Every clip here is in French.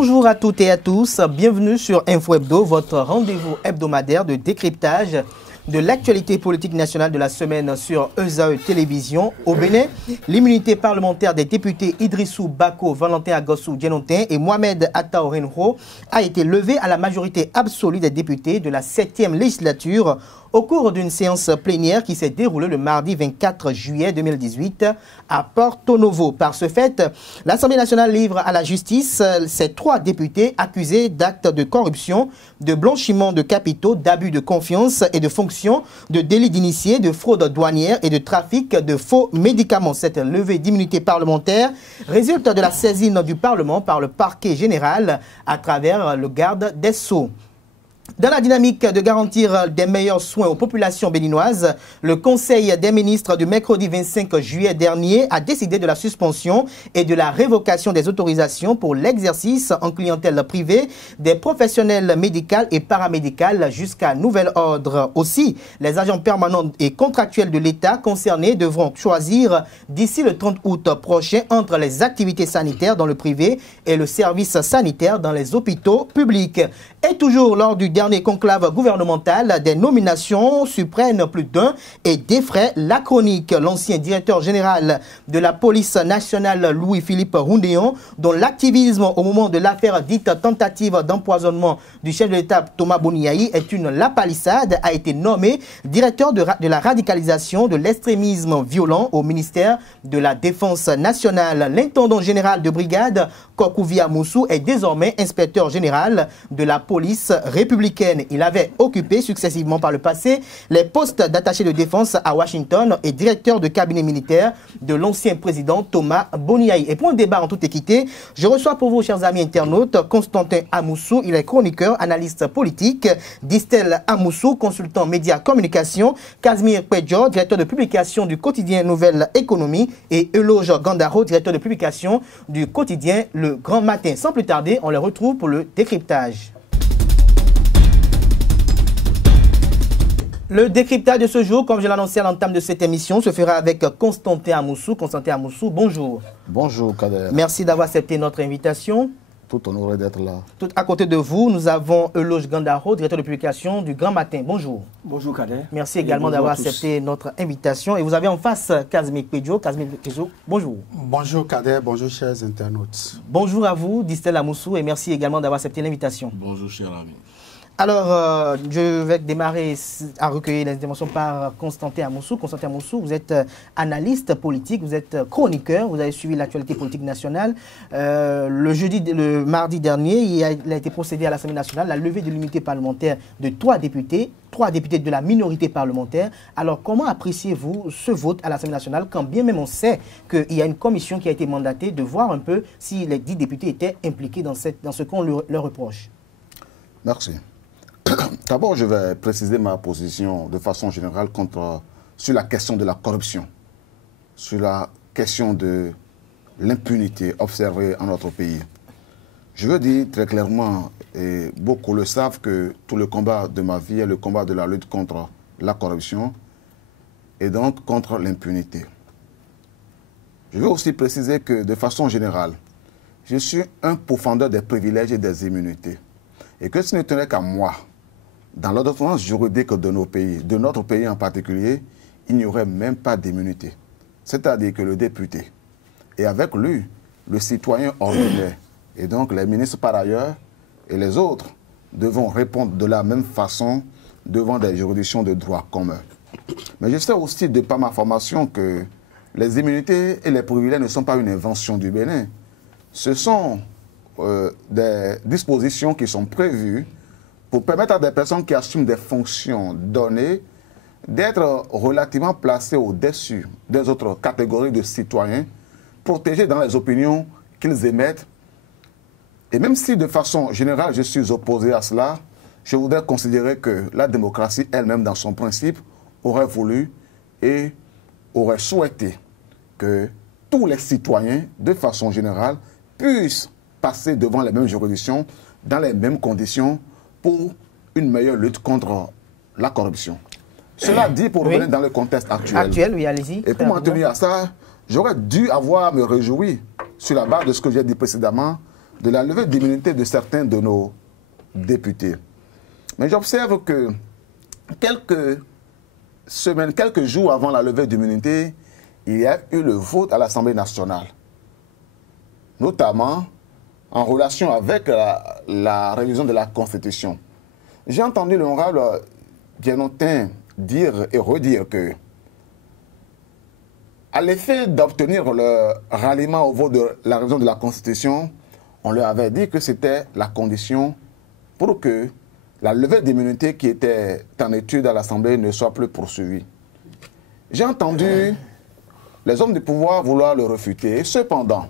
Bonjour à toutes et à tous, bienvenue sur Info Hebdo, votre rendez-vous hebdomadaire de décryptage de l'actualité politique nationale de la semaine sur ESAE Télévision. Au Bénin, l'immunité parlementaire des députés Idrissou Bako, Valentin Agossou Djenontin et Mohamed Attaorenho a été levée à la majorité absolue des députés de la 7e législature au cours d'une séance plénière qui s'est déroulée le mardi 24 juillet 2018 à Porto Novo. Par ce fait, l'Assemblée nationale livre à la justice ces 3 députés accusés d'actes de corruption, de blanchiment de capitaux, d'abus de confiance et de fonctions, de délits d'initiés, de fraude douanière et de trafic de faux médicaments. Cette levée d'immunité parlementaire résulte de la saisine du Parlement par le parquet général à travers le garde des Sceaux. Dans la dynamique de garantir des meilleurs soins aux populations béninoises, le Conseil des ministres du mercredi 25 juillet dernier a décidé de la suspension et de la révocation des autorisations pour l'exercice en clientèle privée des professionnels médicaux et paramédicaux jusqu'à nouvel ordre. Aussi, les agents permanents et contractuels de l'État concernés devront choisir d'ici le 30 août prochain entre les activités sanitaires dans le privé et le service sanitaire dans les hôpitaux publics. Et toujours lors du dernier conclave gouvernemental, des nominations surprennent plus d'un et défraient la chronique. L'ancien directeur général de la police nationale, Louis-Philippe Roundéon, dont l'activisme au moment de l'affaire dite tentative d'empoisonnement du chef de l'État Thomas Boniaï est une lapalissade, a été nommé directeur de la radicalisation de l'extrémisme violent au ministère de la Défense nationale. L'intendant général de brigade, Kokouvia Moussou, est désormais inspecteur général de la police républicaine. Il avait occupé successivement par le passé les postes d'attaché de défense à Washington et directeur de cabinet militaire de l'ancien président Thomas Boniaï. Et pour un débat en toute équité, je reçois pour vous, chers amis internautes, Constantin Amoussou. Il est chroniqueur, analyste politique. Distel Amoussou, consultant médias communication. Casimir Pedjo, directeur de publication du quotidien Nouvelle Économie. Et Eloge Gandaro, directeur de publication du quotidien Le Grand Matin. Sans plus tarder, on les retrouve pour le décryptage. Le décryptage de ce jour, comme je l'ai annoncé à l'entame de cette émission, se fera avec Constantin Amoussou. Constantin Amoussou, bonjour. Bonjour, Kader. Merci d'avoir accepté notre invitation. Tout honoré d'être là. Tout à côté de vous, nous avons Eloge Gandaro, directeur de publication du Grand Matin. Bonjour. Bonjour, Kader. Merci également d'avoir accepté notre invitation. Et vous avez en face Casimir Pedjo. Casimir Pedjo, bonjour. Bonjour, Kader. Bonjour, chers internautes. Bonjour à vous, Distel Amoussou, et merci également d'avoir accepté l'invitation. Bonjour, cher ami. Alors, je vais démarrer à recueillir les interventions par Constantin Amoussou. Constantin Amoussou, vous êtes analyste politique, vous êtes chroniqueur, vous avez suivi l'actualité politique nationale. Le mardi dernier, il a été procédé à l'Assemblée nationale la levée de l'immunité parlementaire de 3 députés de la minorité parlementaire. Alors, comment appréciez-vous ce vote à l'Assemblée nationale, quand bien même on sait qu'il y a une commission qui a été mandatée de voir un peu si les 10 députés étaient impliqués dans ce qu'on leur reproche? Merci. D'abord, je vais préciser ma position de façon générale sur la question de la corruption, sur la question de l'impunité observée en notre pays. Je veux dire très clairement, et beaucoup le savent, que tout le combat de ma vie est le combat de la lutte contre la corruption et donc contre l'impunité. Je veux aussi préciser que, de façon générale, je suis un pourfendeur des privilèges et des immunités. Et que ce ne tenait qu'à moi. Dans l'ordonnance juridique de nos pays, de notre pays en particulier, il n'y aurait même pas d'immunité. C'est-à-dire que le député, et avec lui, le citoyen ordinaire, et donc les ministres par ailleurs, et les autres, devront répondre de la même façon devant des juridictions de droit commun. Mais je sais aussi, de par ma formation, que les immunités et les privilèges ne sont pas une invention du Bénin. Ce sont des dispositions qui sont prévues pour permettre à des personnes qui assument des fonctions données d'être relativement placées au-dessus des autres catégories de citoyens, protégés dans les opinions qu'ils émettent. Et même si de façon générale je suis opposé à cela, je voudrais considérer que la démocratie elle-même dans son principe aurait voulu et aurait souhaité que tous les citoyens, de façon générale, puissent passer devant les mêmes juridictions, dans les mêmes conditions, pour une meilleure lutte contre la corruption. Cela dit, pour revenir dans le contexte actuel. Oui, allez-y. Et pour m'en tenir à ça, j'aurais dû avoir à me réjouir, sur la base de ce que j'ai dit précédemment, de la levée d'immunité de certains de nos députés. Mais j'observe que quelques semaines, quelques jours avant la levée d'immunité, il y a eu le vote à l'Assemblée nationale, notamment en relation avec la révision de la Constitution. J'ai entendu l'honorable Guénotin dire et redire que, à l'effet d'obtenir le ralliement au vote de la révision de la Constitution, on leur avait dit que c'était la condition pour que la levée d'immunité qui était en étude à l'Assemblée ne soit plus poursuivie. J'ai entendu les hommes du pouvoir vouloir le refuter. Cependant,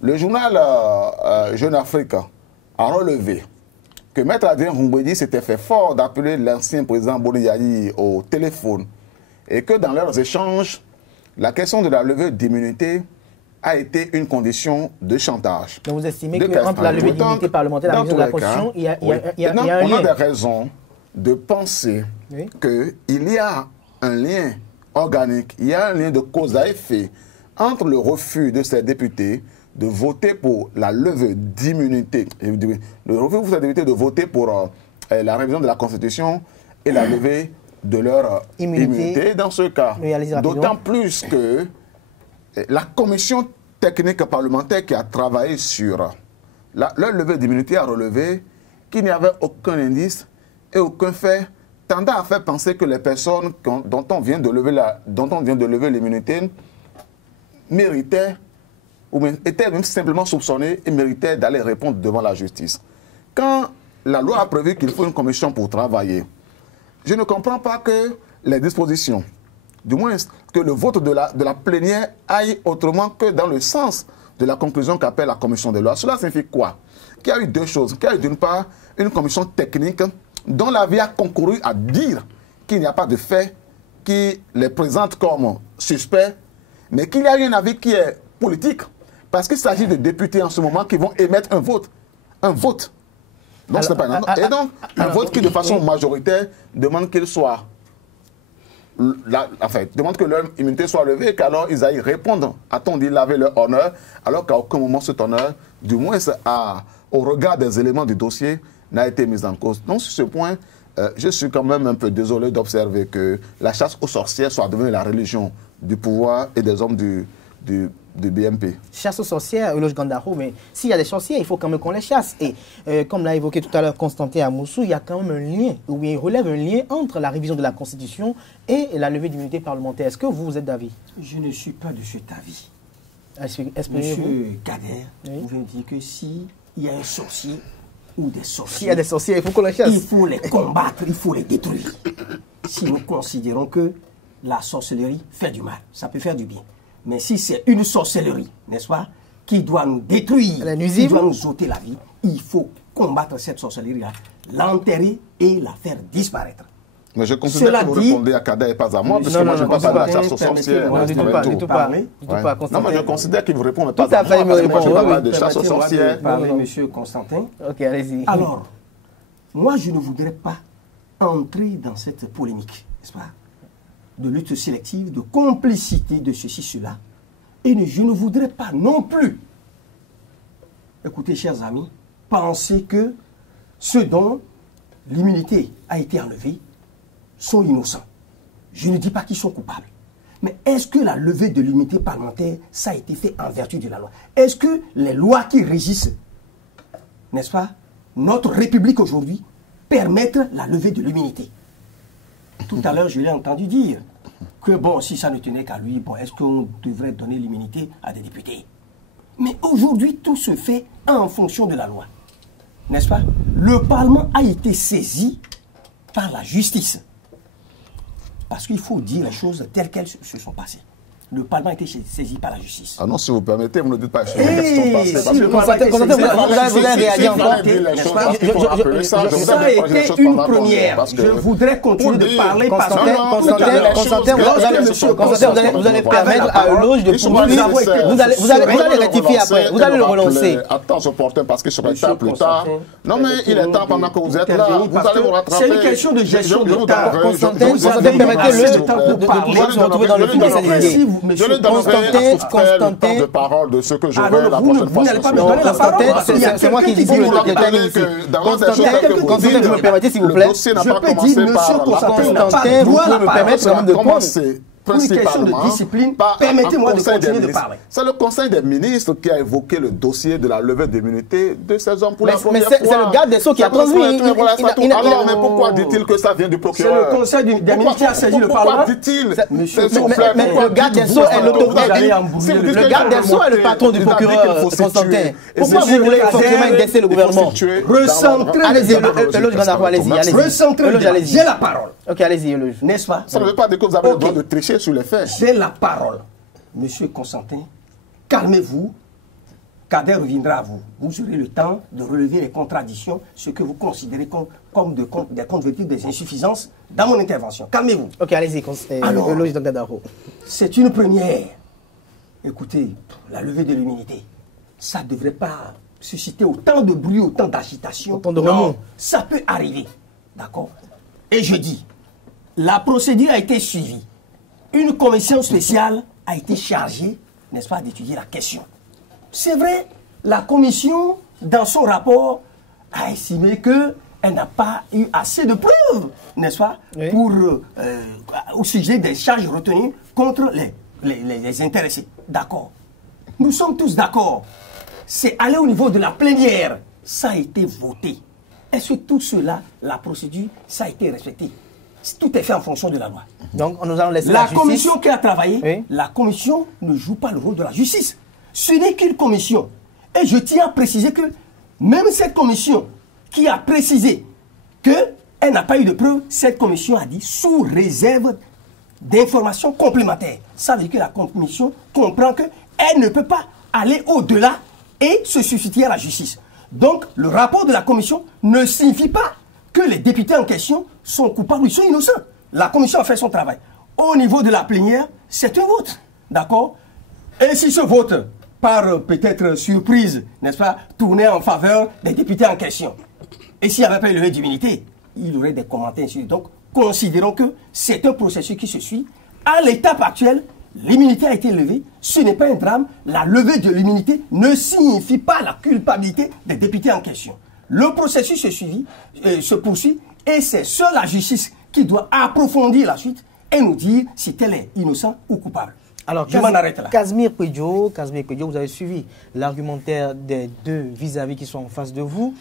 le journal Jeune Afrique a relevé que Maître Adrien Roumbedi s'était fait fort d'appeler l'ancien président Boni Yayi au téléphone et que dans leurs échanges, la question de la levée d'immunité a été une condition de chantage. Donc vous estimez qu'entre la levée d'immunité parlementaire et la révision de la Constitution, il y a un lien? On a des raisons de penser qu'il y a un lien organique, il y a un lien de cause à effet entre le refus de ces députés de voter pour la levée d'immunité, le refus de ces députés de voter pour la révision de la Constitution et la levée de leur immunité dans ce cas. D'autant plus que la commission technique parlementaire qui a travaillé sur leur levée d'immunité a relevé qu'il n'y avait aucun indice et aucun fait tendant à faire penser que les personnes dont on vient de lever l'immunité méritaient ou étaient même simplement soupçonnées et méritaient d'aller répondre devant la justice. Quand la loi a prévu qu'il faut une commission pour travailler, je ne comprends pas que les dispositions, du moins que le vote de la plénière aille autrement que dans le sens de la conclusion qu'appelle la commission des lois. Cela signifie quoi? Qu'il y a eu deux choses. Qu'il y a eu d'une part une commission technique dont l'avis a concouru à dire qu'il n'y a pas de fait qui les présente comme suspects, mais qu'il y a eu un avis qui est politique, parce qu'il s'agit de députés en ce moment qui vont émettre un vote. Un vote. Donc, ce n'est pas et donc, un vote qui, de façon majoritaire, demande qu'il soit... demande que leur immunité soit levée et qu'alors ils aillent répondre, a-t-on dit, laver leur honneur, alors qu'à aucun moment cet honneur, du moins au regard des éléments du dossier, n'a été mis en cause. Donc, sur ce point, je suis quand même un peu désolé d'observer que la chasse aux sorcières soit devenue la religion du pouvoir et des hommes du BMP. Chasse aux sorcières, Euloge Gandaro, mais s'il y a des sorcières, il faut quand même qu'on les chasse. Et comme l'a évoqué tout à l'heure Constantin Amoussou, il y a quand même un lien, ou bien il relève un lien entre la révision de la Constitution et la levée d'immunité parlementaire. Est-ce que vous êtes d'avis? Je ne suis pas de cet avis. Monsieur Kader, vous venez dire que s'il y a un sorcier ou des sorciers, s'il y a des sorciers, il faut qu'on les chasse. Il faut les combattre, il faut les détruire. Si nous considérons que la sorcellerie fait du mal, ça peut faire du bien. Mais si c'est une sorcellerie, n'est-ce pas, qui doit nous détruire, qui doit nous ôter la vie, il faut combattre cette sorcellerie-là, l'enterrer et la faire disparaître. Mais je considère que vous répondez à Kader et pas à moi, parce que moi je ne parle pas de la chasse aux sorcières. Non, du tout pas. Non, mais je considère qu'il vous répond, mais pas à moi, parce que moi je ne parle pas de chasse aux sorcières. Parlez, monsieur Constantin. Ok, allez-y. Alors, moi je ne voudrais pas entrer dans cette polémique, n'est-ce pas, de lutte sélective, de complicité, de ceci, cela. Et je ne voudrais pas non plus, écoutez, chers amis, penser que ceux dont l'immunité a été enlevée sont innocents. Je ne dis pas qu'ils sont coupables. Mais est-ce que la levée de l'immunité parlementaire, ça a été fait en vertu de la loi? Est-ce que les lois qui régissent, n'est-ce pas, notre République aujourd'hui, permettent la levée de l'immunité? Tout à l'heure, je l'ai entendu dire que, bon, si ça ne tenait qu'à lui, bon, est-ce qu'on devrait donner l'immunité à des députés? Mais aujourd'hui, tout se fait en fonction de la loi. N'est-ce pas? Le Parlement a été saisi par la justice. Parce qu'il faut dire les choses telles qu'elles se sont passées. Le Parlement a été saisi par la justice. Ah non, si vous permettez, vous ne dites pas les choses qui sont passées. Parce que vous avez réagi encore. Ça a été une première. Je voudrais continuer de parler parce que vous allez permettre à Euloge de poursuivre. Vous allez rectifier après. Vous allez le relancer. Attends, opportun parce qu'il serait temps plus tard. Non, mais il est temps pendant que vous êtes là. Vous allez vous rattraper. C'est une question de gestion de temps. Constantin, permettez-le de pouvoir se retrouver dans le fil de cette idée. Je le donnerai à ce frère le temps de parole de ce que je vais la prochaine fois. Vous n'allez pas me donner la parole. C'est moi qui dis vous me permettez, s'il vous plaît. Le dossier n'a pas commencé par Constantin, vous pouvez me permettre quand même de prendre. Pour une question de discipline, permettez-moi de continuer de parler. C'est le Conseil des ministres qui a évoqué le dossier de la levée d'immunité de ces hommes pour la première fois. Mais c'est le garde des Sceaux qui a transmis. Alors, mais pourquoi dit-il que ça vient du procureur? C'est le Conseil des ministres qui a saisi le Parlement. Pourquoi dit-il? Mais le garde des Sceaux est le garde des Sceaux est le patron du procureur, Constantin. Pourquoi vous voulez forcément indexer le gouvernement? Allez-y, Eloge Gandaro, allez-y. J'ai la parole. Ok, allez-y, Eloge. N'est-ce pas? Ça ne veut pas dire que vous avez le droit de tricher sur les faits. J'ai la parole. Monsieur Constantin, calmez-vous. Kader reviendra à vous. Vous aurez le temps de relever les contradictions, ce que vous considérez comme des contre-vérités, des insuffisances dans mon intervention. Calmez-vous. Ok, allez-y, Eloge Gandaro. C'est une première. Écoutez, la levée de l'immunité, ça ne devrait pas susciter autant de bruit, autant d'agitation. Autant de remous. Ça peut arriver. D'accord? Et je dis, la procédure a été suivie. Une commission spéciale a été chargée, n'est-ce pas, d'étudier la question. C'est vrai, la commission, dans son rapport, a estimé qu'elle n'a pas eu assez de preuves, n'est-ce pas, oui, pour, au sujet des charges retenues contre les intéressés. D'accord. Nous sommes tous d'accord. C'est aller au niveau de la plénière. Ça a été voté. Est-ce que tout cela, la procédure, ça a été respecté? Tout est fait en fonction de la loi. Donc, nous allons laisser la commission qui a travaillé, oui, la commission ne joue pas le rôle de la justice. Ce n'est qu'une commission. Et je tiens à préciser que même cette commission qui a précisé qu'elle n'a pas eu de preuves, cette commission a dit sous réserve d'informations complémentaires. Ça veut dire que la commission comprend qu'elle ne peut pas aller au-delà et se substituer à la justice. Donc, le rapport de la commission ne signifie pas que les députés en question sont coupables ou sont innocents. La commission a fait son travail. Au niveau de la plénière, c'est un vote. D'accord? Et si ce vote, par peut-être surprise, n'est-ce pas, tournait en faveur des députés en question, et s'il n'y avait pas eu levée d'immunité, il y aurait des commentaires dessus. Donc, considérons que c'est un processus qui se suit. À l'étape actuelle, l'immunité a été levée. Ce n'est pas un drame. La levée de l'immunité ne signifie pas la culpabilité des députés en question. Le processus se poursuit et c'est seule la justice qui doit approfondir la suite et nous dire si tel est innocent ou coupable. Alors, je m'en arrête là. Casimir Pedjo, vous avez suivi l'argumentaire des deux vis-à-vis qui sont en face de vous.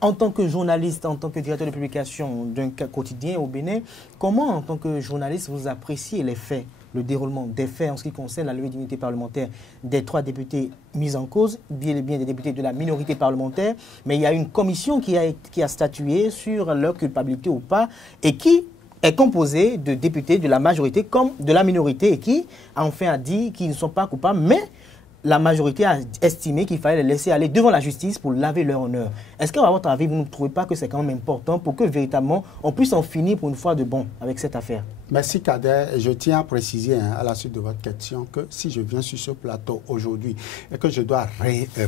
En tant que journaliste, en tant que directeur de publication d'un quotidien au Bénin, comment, en tant que journaliste, vous appréciez les faits, le déroulement des faits en ce qui concerne la levée d'immunité parlementaire des 3 députés mis en cause, bien et bien des députés de la minorité parlementaire, mais il y a une commission qui a statué sur leur culpabilité ou pas, et qui est composée de députés de la majorité comme de la minorité, et qui enfin a dit qu'ils ne sont pas coupables, mais la majorité a estimé qu'il fallait les laisser aller devant la justice pour laver leur honneur. Est-ce qu'à votre avis, vous ne trouvez pas que c'est quand même important pour que véritablement on puisse en finir pour une fois de bon avec cette affaire? Merci Kader. Je tiens à préciser à la suite de votre question que si je viens sur ce plateau aujourd'hui et que je dois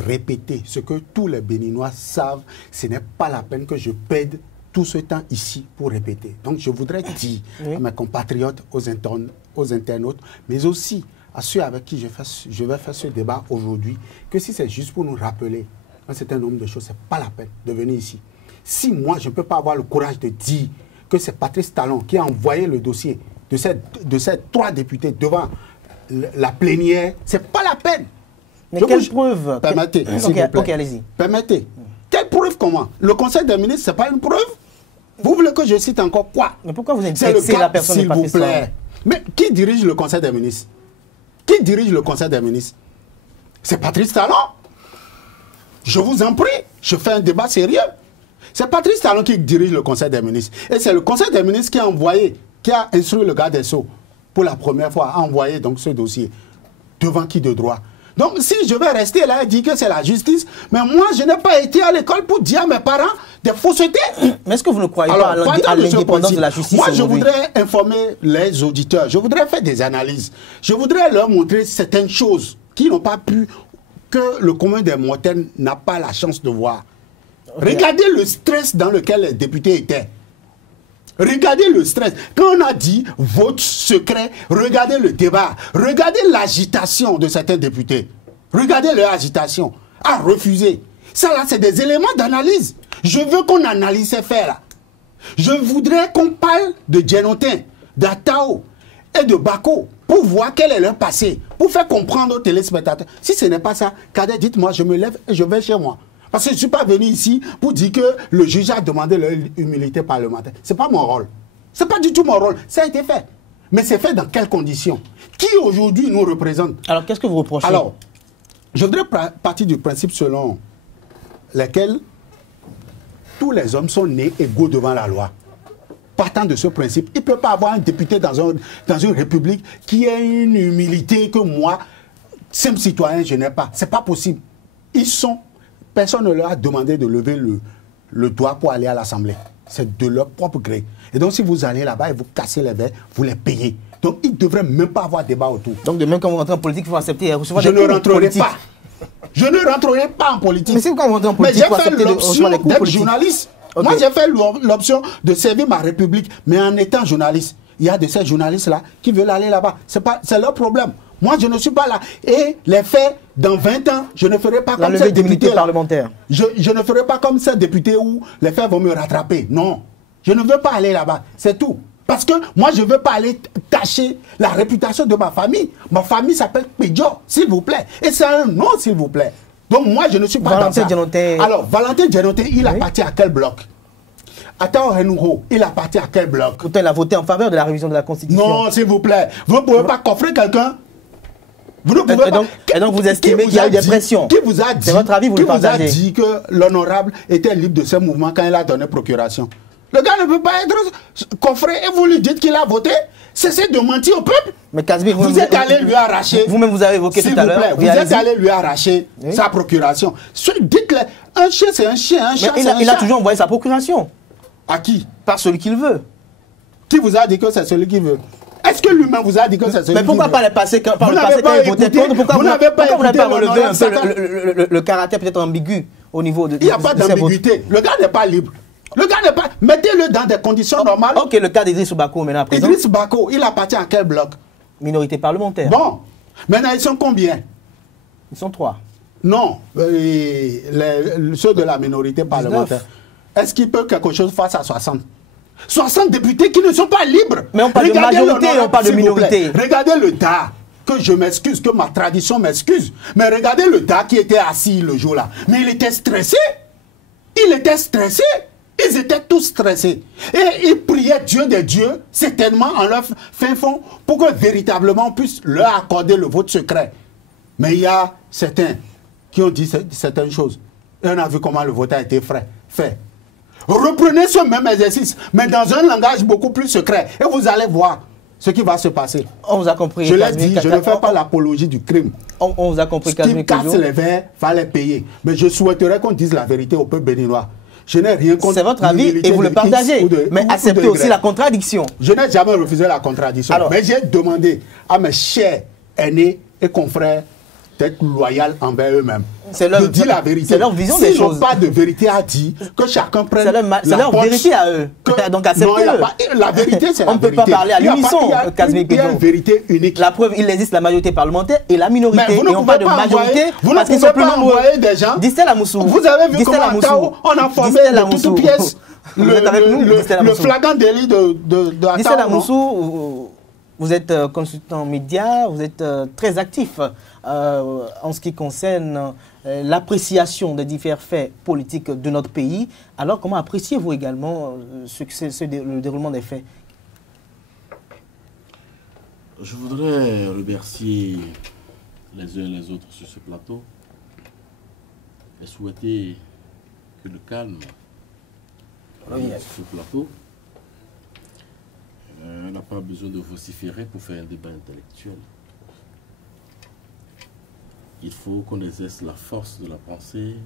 répéter ce que tous les Béninois savent, ce n'est pas la peine que je perde tout ce temps ici pour répéter. Donc je voudrais dire à mes compatriotes, aux internautes, mais aussi à ceux avec qui je vais faire ce débat aujourd'hui, que si c'est juste pour nous rappeler un certain nombre de choses, ce n'est pas la peine de venir ici. Si moi, je ne peux pas avoir le courage de dire que c'est Patrice Talon qui a envoyé le dossier de ces 3 députés devant la plénière, ce n'est pas la peine. Mais quelle preuve? Permettez, s'il vous plaît. Ok, allez-y. Permettez. Quelle preuve comment? Le Conseil des ministres, ce n'est pas une preuve? Vous voulez que je cite encore quoi? Mais pourquoi vous indexez la personne de Patrice Talon? Mais qui dirige le Conseil des ministres? Qui dirige le Conseil des ministres? C'est Patrice Talon. Je vous en prie, je fais un débat sérieux. C'est Patrice Talon qui dirige le Conseil des ministres. Et c'est le Conseil des ministres qui a instruit le garde des Sceaux pour la première fois à envoyer donc ce dossier. Devant qui de droit? Donc si je vais rester là et dire que c'est la justice, mais moi je n'ai pas été à l'école pour dire à mes parents des faussetés. Mais est-ce que vous ne croyez pas à l'indépendance de la justice? Moi je voudrais informer les auditeurs, je voudrais faire des analyses, je voudrais leur montrer certaines choses qui n'ont pas pu, que le commun des mortels n'a pas la chance de voir. Okay. Regardez le stress dans lequel les députés étaient. Regardez le stress. Quand on a dit vote secret, regardez le débat. Regardez l'agitation de certains députés. Regardez leur agitation. À refuser. Ça là, c'est des éléments d'analyse. Je veux qu'on analyse ces faits-là. Je voudrais qu'on parle de Djenotin, d'Atao et de Bako pour voir quel est leur passé, pour faire comprendre aux téléspectateurs. Si ce n'est pas ça, Kader, dites-moi, je me lève et je vais chez moi. Parce que je ne suis pas venu ici pour dire que le juge a demandé leur immunité parlementaire. Ce n'est pas mon rôle. Ce n'est pas du tout mon rôle. Ça a été fait. Mais c'est fait dans quelles conditions? Qui aujourd'hui nous représente? Alors, qu'est-ce que vous reprochez? Alors, je voudrais partir du principe selon lequel tous les hommes sont nés égaux devant la loi. Partant de ce principe, il ne peut pas avoir un député dans une république qui ait une humilité que moi, simple citoyen, je n'ai pas. Ce n'est pas possible. Personne ne leur a demandé de lever le doigt pour aller à l'Assemblée. C'est de leur propre gré. Et donc, si vous allez là-bas et vous cassez les verres, vous les payez. Donc, ils ne devraient même pas avoir débat autour. Donc, de même quand vous rentrez en politique, il faut accepter et recevoir des coups politiques. Je ne rentrerai pas. Je ne rentrerai pas en politique. Mais si vous rentrez en politique, mais j'ai fait l'option d'être journaliste. Okay. Moi, j'ai fait l'option de servir ma République, mais en étant journaliste. Il y a de ces journalistes-là qui veulent aller là-bas. C'est leur problème. Moi, je ne suis pas là. Et les faits, dans 20 ans, je ne ferai pas comme ces députés parlementaires. Je ne ferai pas comme ces députés où les faits vont me rattraper. Non. Je ne veux pas aller là-bas. C'est tout. Parce que moi, je ne veux pas aller tâcher la réputation de ma famille. Ma famille s'appelle Pédio, s'il vous plaît. Et c'est un nom, s'il vous plaît. Donc moi, je ne suis pas dans ça. Alors, Valentin Djenotin, il appartient à quel bloc? Atao Renouho, il appartient à quel bloc? Pourtant, il a voté en faveur de la révision de la Constitution. Non, s'il vous plaît. Vous ne pouvez pas coffrer quelqu'un. Vous ne pouvez pas. Et donc, vous estimez qu'il y a eu des pressions? Qui vous a dit, c'est votre avis, vous le partagez? Qui vous a dit que l'honorable était libre de ce mouvement quand il a donné procuration? Le gars ne peut pas être coffré et vous lui dites qu'il a voté. Cessez de mentir au peuple. Mais Kazmi, vous êtes allé lui arracher. Vous-même, vous avez évoqué tout à l'heure. Vous êtes allé lui arracher sa procuration. Dites-le, un chien, c'est un chien. Un chat, c'est un chat. Il a toujours envoyé sa procuration. À qui? Par celui qu'il veut. Qui vous a dit que c'est celui qu'il veut? Est-ce que lui-même vous a dit que c'est celui qu'il veut? Mais pourquoi pas le passé quand il votait contre? Pourquoi vous n'avez pas relevé un peu le caractère peut-être ambigu au niveau de... Il n'y a pas d'ambiguïté. Le gars n'est pas libre. Le gars n'est pas... Mettez-le dans des conditions normales. Ok, le cas d'Idriss Bako maintenant à présent. Idriss Bako, il appartient à quel bloc? Minorité parlementaire. Bon. Maintenant, ils sont combien? Ils sont 3. Non. Ceux de la minorité parlementaire. Est-ce qu'il peut quelque chose face à 60? 60 députés qui ne sont pas libres. Mais on parle de majorité et on parle de minorité. Regardez le DA. Que je m'excuse, que ma tradition m'excuse. Mais regardez le DA qui était assis le jour-là. Mais il était stressé. Il était stressé. Ils étaient tous stressés. Et ils priaient Dieu des dieux, certainement en leur fin fond, pour que véritablement on puisse leur accorder le vote secret. Mais il y a certains qui ont dit certaines choses. Et on a vu comment le vote a été fait. Reprenez ce même exercice, mais dans un langage beaucoup plus secret. Et vous allez voir ce qui va se passer. On vous a compris. Je l'ai dit, je ne fais pas l'apologie du crime. On vous a compris. Ce qui casse les verres, il fallait payer. Mais je souhaiterais qu'on dise la vérité au peuple béninois. Je n'ai rien contre. C'est votre avis et vous le partagez. Mais acceptez aussi la contradiction. Je n'ai jamais refusé la contradiction. Alors, mais j'ai demandé à mes chers aînés et confrères d'être loyaux envers eux-mêmes. De dire la vérité. C'est leur vision des choses. S'ils n'ont pas de vérité à dire, que chacun prenne c'est leur vérité à eux. Donc acceptez-le. La vérité, c'est la vérité. On ne peut pas parler à l'unisson, Kazmi Pédio. Il y a une vérité unique. La preuve, il existe la majorité parlementaire et la minorité. Mais vous ne pouvez pas majorité parce qu'ils sont plus nombreux. Des gens. Distel Amoussou. Vous avez vu comment Atao, on a formé de toutes pièces le flagrant délit de Atao. Distel Amoussou, vous êtes consultant média, vous êtes très actif en ce qui concerne l'appréciation des divers faits politiques de notre pays. Alors, comment appréciez-vous également le déroulement des faits? Je voudrais remercier les uns et les autres sur ce plateau et souhaiter que le calme règne sur ce plateau. On n'a pas besoin de vociférer pour faire un débat intellectuel. Il faut qu'on exerce la force de la pensée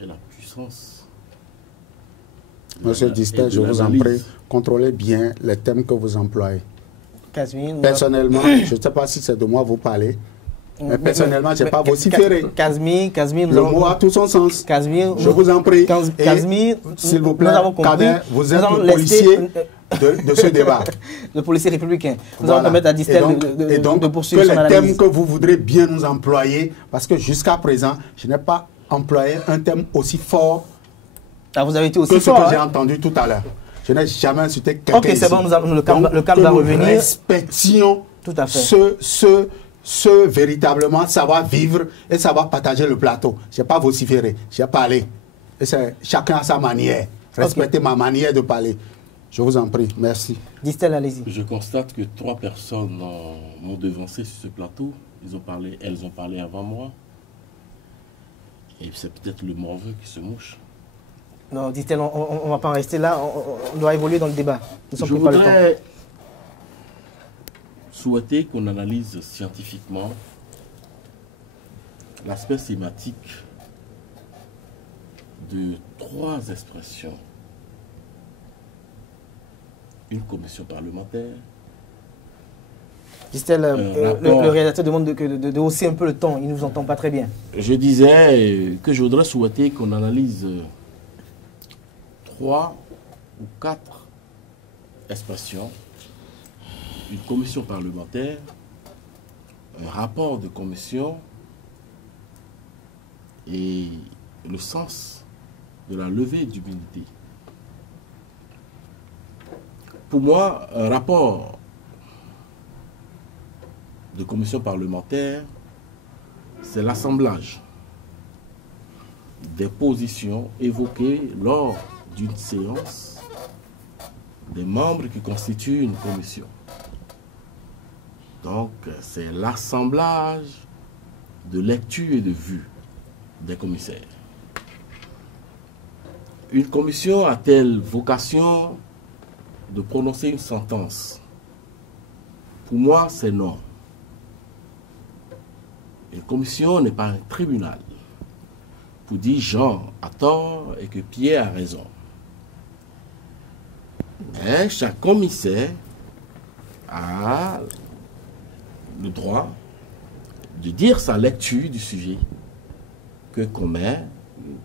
et la puissance. Monsieur Distel, je vous en prie, contrôlez bien les thèmes que vous employez. Personnellement, je ne sais pas si c'est de moi vous parlez, Mais personnellement, je n'ai pas vociféré. Casimir, Le mot a tout son sens. Casimir, je vous en prie. Casimir, s'il vous plaît, nous avons compris. Kader, vous êtes le policier de ce débat. Le policier républicain. Nous Voilà. allons permettre à Distel de poursuivre son analyse. Que les thèmes que vous voudrez bien nous employer, parce que jusqu'à présent, je n'ai pas employé un thème aussi fort vous avez été aussi que fort, ce que j'ai entendu tout à l'heure. Je n'ai jamais insulté quelqu'un. Ok, c'est bon, le calme va revenir. Respections tout à fait. ce véritablement savoir-vivre et savoir partager le plateau. Je n'ai pas vociféré, j'ai parlé. Et chacun a sa manière. Respectez ma manière de parler. Je vous en prie, merci. Distel, allez-y. Je constate que 3 personnes m'ont devancé sur ce plateau. Elles ont parlé avant moi. Et c'est peut-être le morveux qui se mouche. Non, Distel, on ne va pas en rester là. On doit évoluer dans le débat. Je voudrais souhaiter qu'on analyse scientifiquement l'aspect sématique de 3 expressions. Une commission parlementaire. Distel, le réalisateur demande de hausser un peu le ton. Il ne nous entend pas très bien. Je disais que je voudrais souhaiter qu'on analyse 3 ou 4 expressions. Une commission parlementaire, un rapport de commission et le sens de la levée d'immunité. Pour moi, un rapport de commission parlementaire, c'est l'assemblage des positions évoquées lors d'une séance des membres qui constituent une commission. Donc, c'est l'assemblage de lecture et de vue des commissaires. Une commission a-t-elle vocation de prononcer une sentence? Pour moi, c'est non. Une commission n'est pas un tribunal pour dire Jean a tort et que Pierre a raison. Mais chaque commissaire a le droit de dire sa lecture du sujet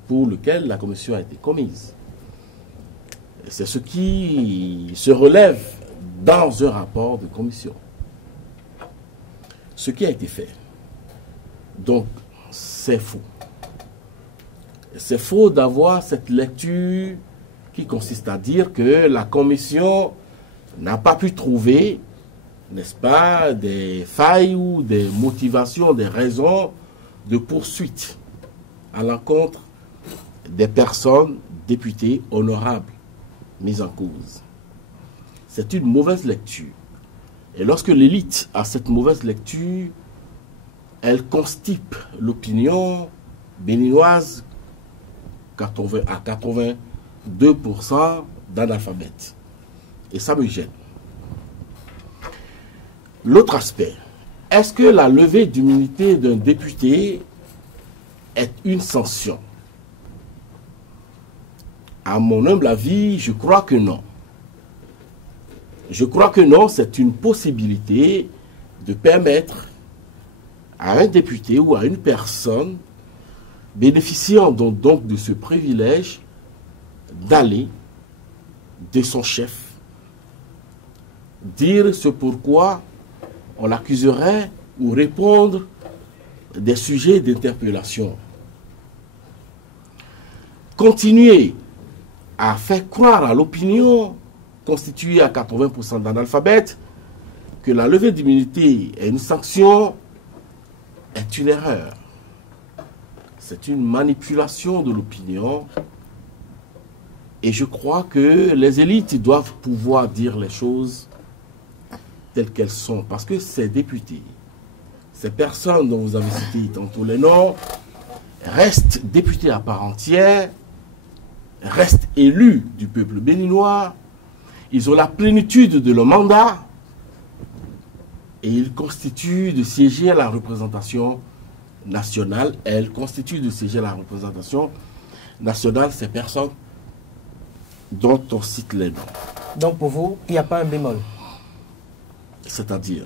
pour lequel la commission a été commise. C'est ce qui se relève dans un rapport de commission. Ce qui a été fait. Donc, c'est faux. C'est faux d'avoir cette lecture qui consiste à dire que la commission n'a pas pu trouver, n'est-ce pas, des failles ou des motivations, des raisons de poursuite à l'encontre des personnes députées honorables mises en cause. C'est une mauvaise lecture. Et lorsque l'élite a cette mauvaise lecture, elle constipe l'opinion béninoise à 82% d'analphabètes. Et ça me gêne. L'autre aspect, est-ce que la levée d'immunité d'un député est une sanction? À mon humble avis, je crois que non. Je crois que non, c'est une possibilité de permettre à un député ou à une personne bénéficiant donc de ce privilège d'aller de son chef, dire ce pourquoi on l'accuserait ou répondre des sujets d'interpellation. Continuer à faire croire à l'opinion constituée à 80% d'analphabètes que la levée d'immunité est une sanction est une erreur. C'est une manipulation de l'opinion. Et je crois que les élites doivent pouvoir dire les choses telles qu'elles sont. Parce que ces députés, ces personnes dont vous avez cité tantôt les noms, restent députés à part entière, restent élus du peuple béninois. Ils ont la plénitude de leur mandat. Et ils constituent de siéger à la représentation nationale. Elles constituent de siéger à la représentation nationale ces personnes dont on cite les noms. Donc pour vous, il n'y a pas un bémol? C'est-à-dire?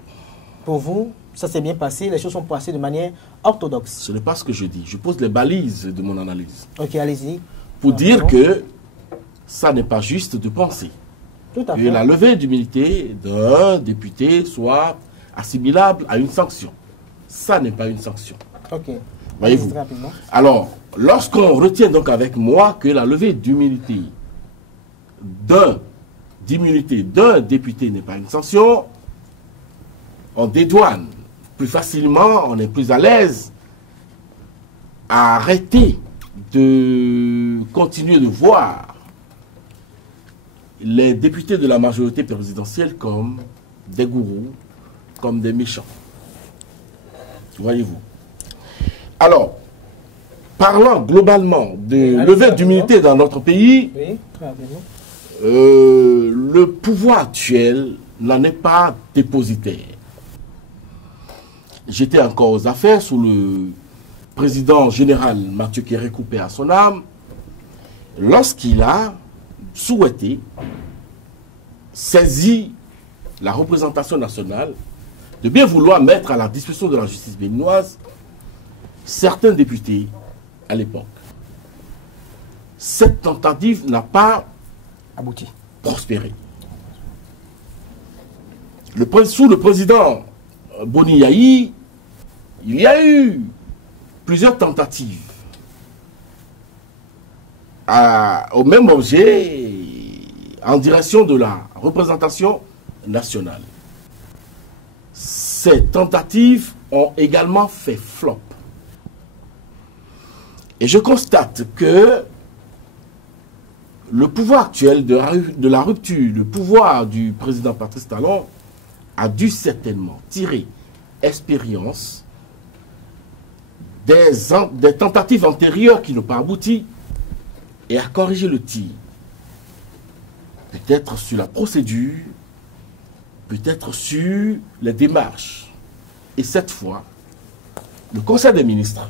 Pour vous, Ça s'est bien passé, les choses sont passées de manière orthodoxe. Ce n'est pas ce que je dis. Je pose les balises de mon analyse. Ok, allez-y. Pour dire que ça n'est pas juste de penser Tout à que fait. la levée d'immunité d'un député soit assimilable à une sanction. Ça n'est pas une sanction. Ok. Voyez-vous. Très rapidement. Alors, lorsqu'on retient donc avec moi que la levée d'immunité d'un député n'est pas une sanction, on dédouane plus facilement, on est plus à l'aise à arrêter de continuer de voir les députés de la majorité présidentielle comme des gourous, comme des méchants. Voyez-vous. Alors, parlant globalement de levée d'immunité dans notre pays, Oui, très rapidement. le pouvoir actuel n'en est pas dépositaire. J'étais encore aux affaires sous le président général Mathieu Kérékou, paix à son âme, lorsqu'il a souhaité saisir la représentation nationale de bien vouloir mettre à la disposition de la justice béninoise certains députés à l'époque. Cette tentative n'a pas Abouti. prospéré. Sous le président Boni Yahi, il y a eu plusieurs tentatives au même objet en direction de la représentation nationale. Ces tentatives ont également fait flop. Et je constate que le pouvoir actuel de la rupture, le pouvoir du président Patrice Talon a dû certainement tirer expérience des tentatives antérieures qui n'ont pas abouti et à corriger le tir. Peut-être sur la procédure, peut-être sur les démarches. Et cette fois, le Conseil des ministres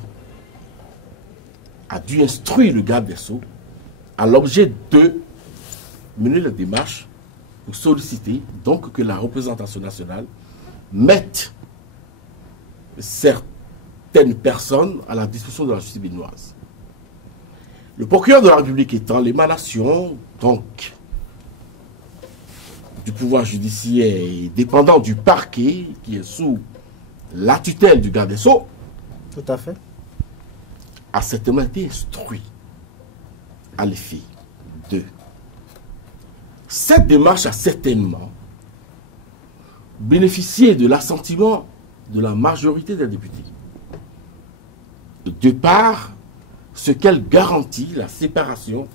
a dû instruire le garde des Sceaux à l'objet de mener la démarche pour solliciter donc que la représentation nationale mette certaines personnes à la disposition de la justice béninoise. Le procureur de la République étant l'émanation donc du pouvoir judiciaire et dépendant du parquet qui est sous la tutelle du garde des Sceaux, Tout à fait. a certainement été instruit à l'effet de. Cette démarche a certainement bénéficié de l'assentiment de la majorité des députés, de par ce qu'elle garantit la séparation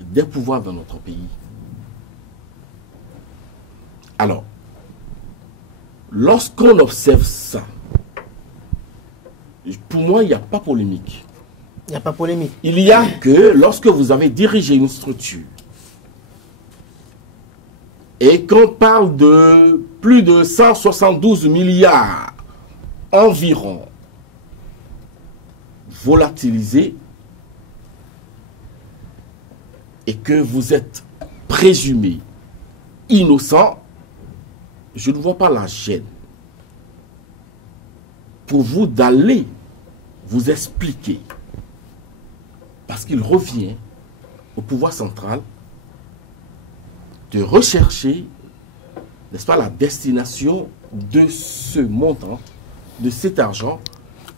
des pouvoirs dans notre pays. Alors, lorsqu'on observe ça, pour moi, il n'y a pas polémique. Il n'y a pas polémique. Il y a que lorsque vous avez dirigé une structure et qu'on parle de plus de 172 milliards environ volatilisés et que vous êtes présumé innocent, je ne vois pas la gêne pour vous d'aller vous expliquer. Parce qu'il revient au pouvoir central de rechercher, n'est-ce pas, la destination de ce montant, de cet argent,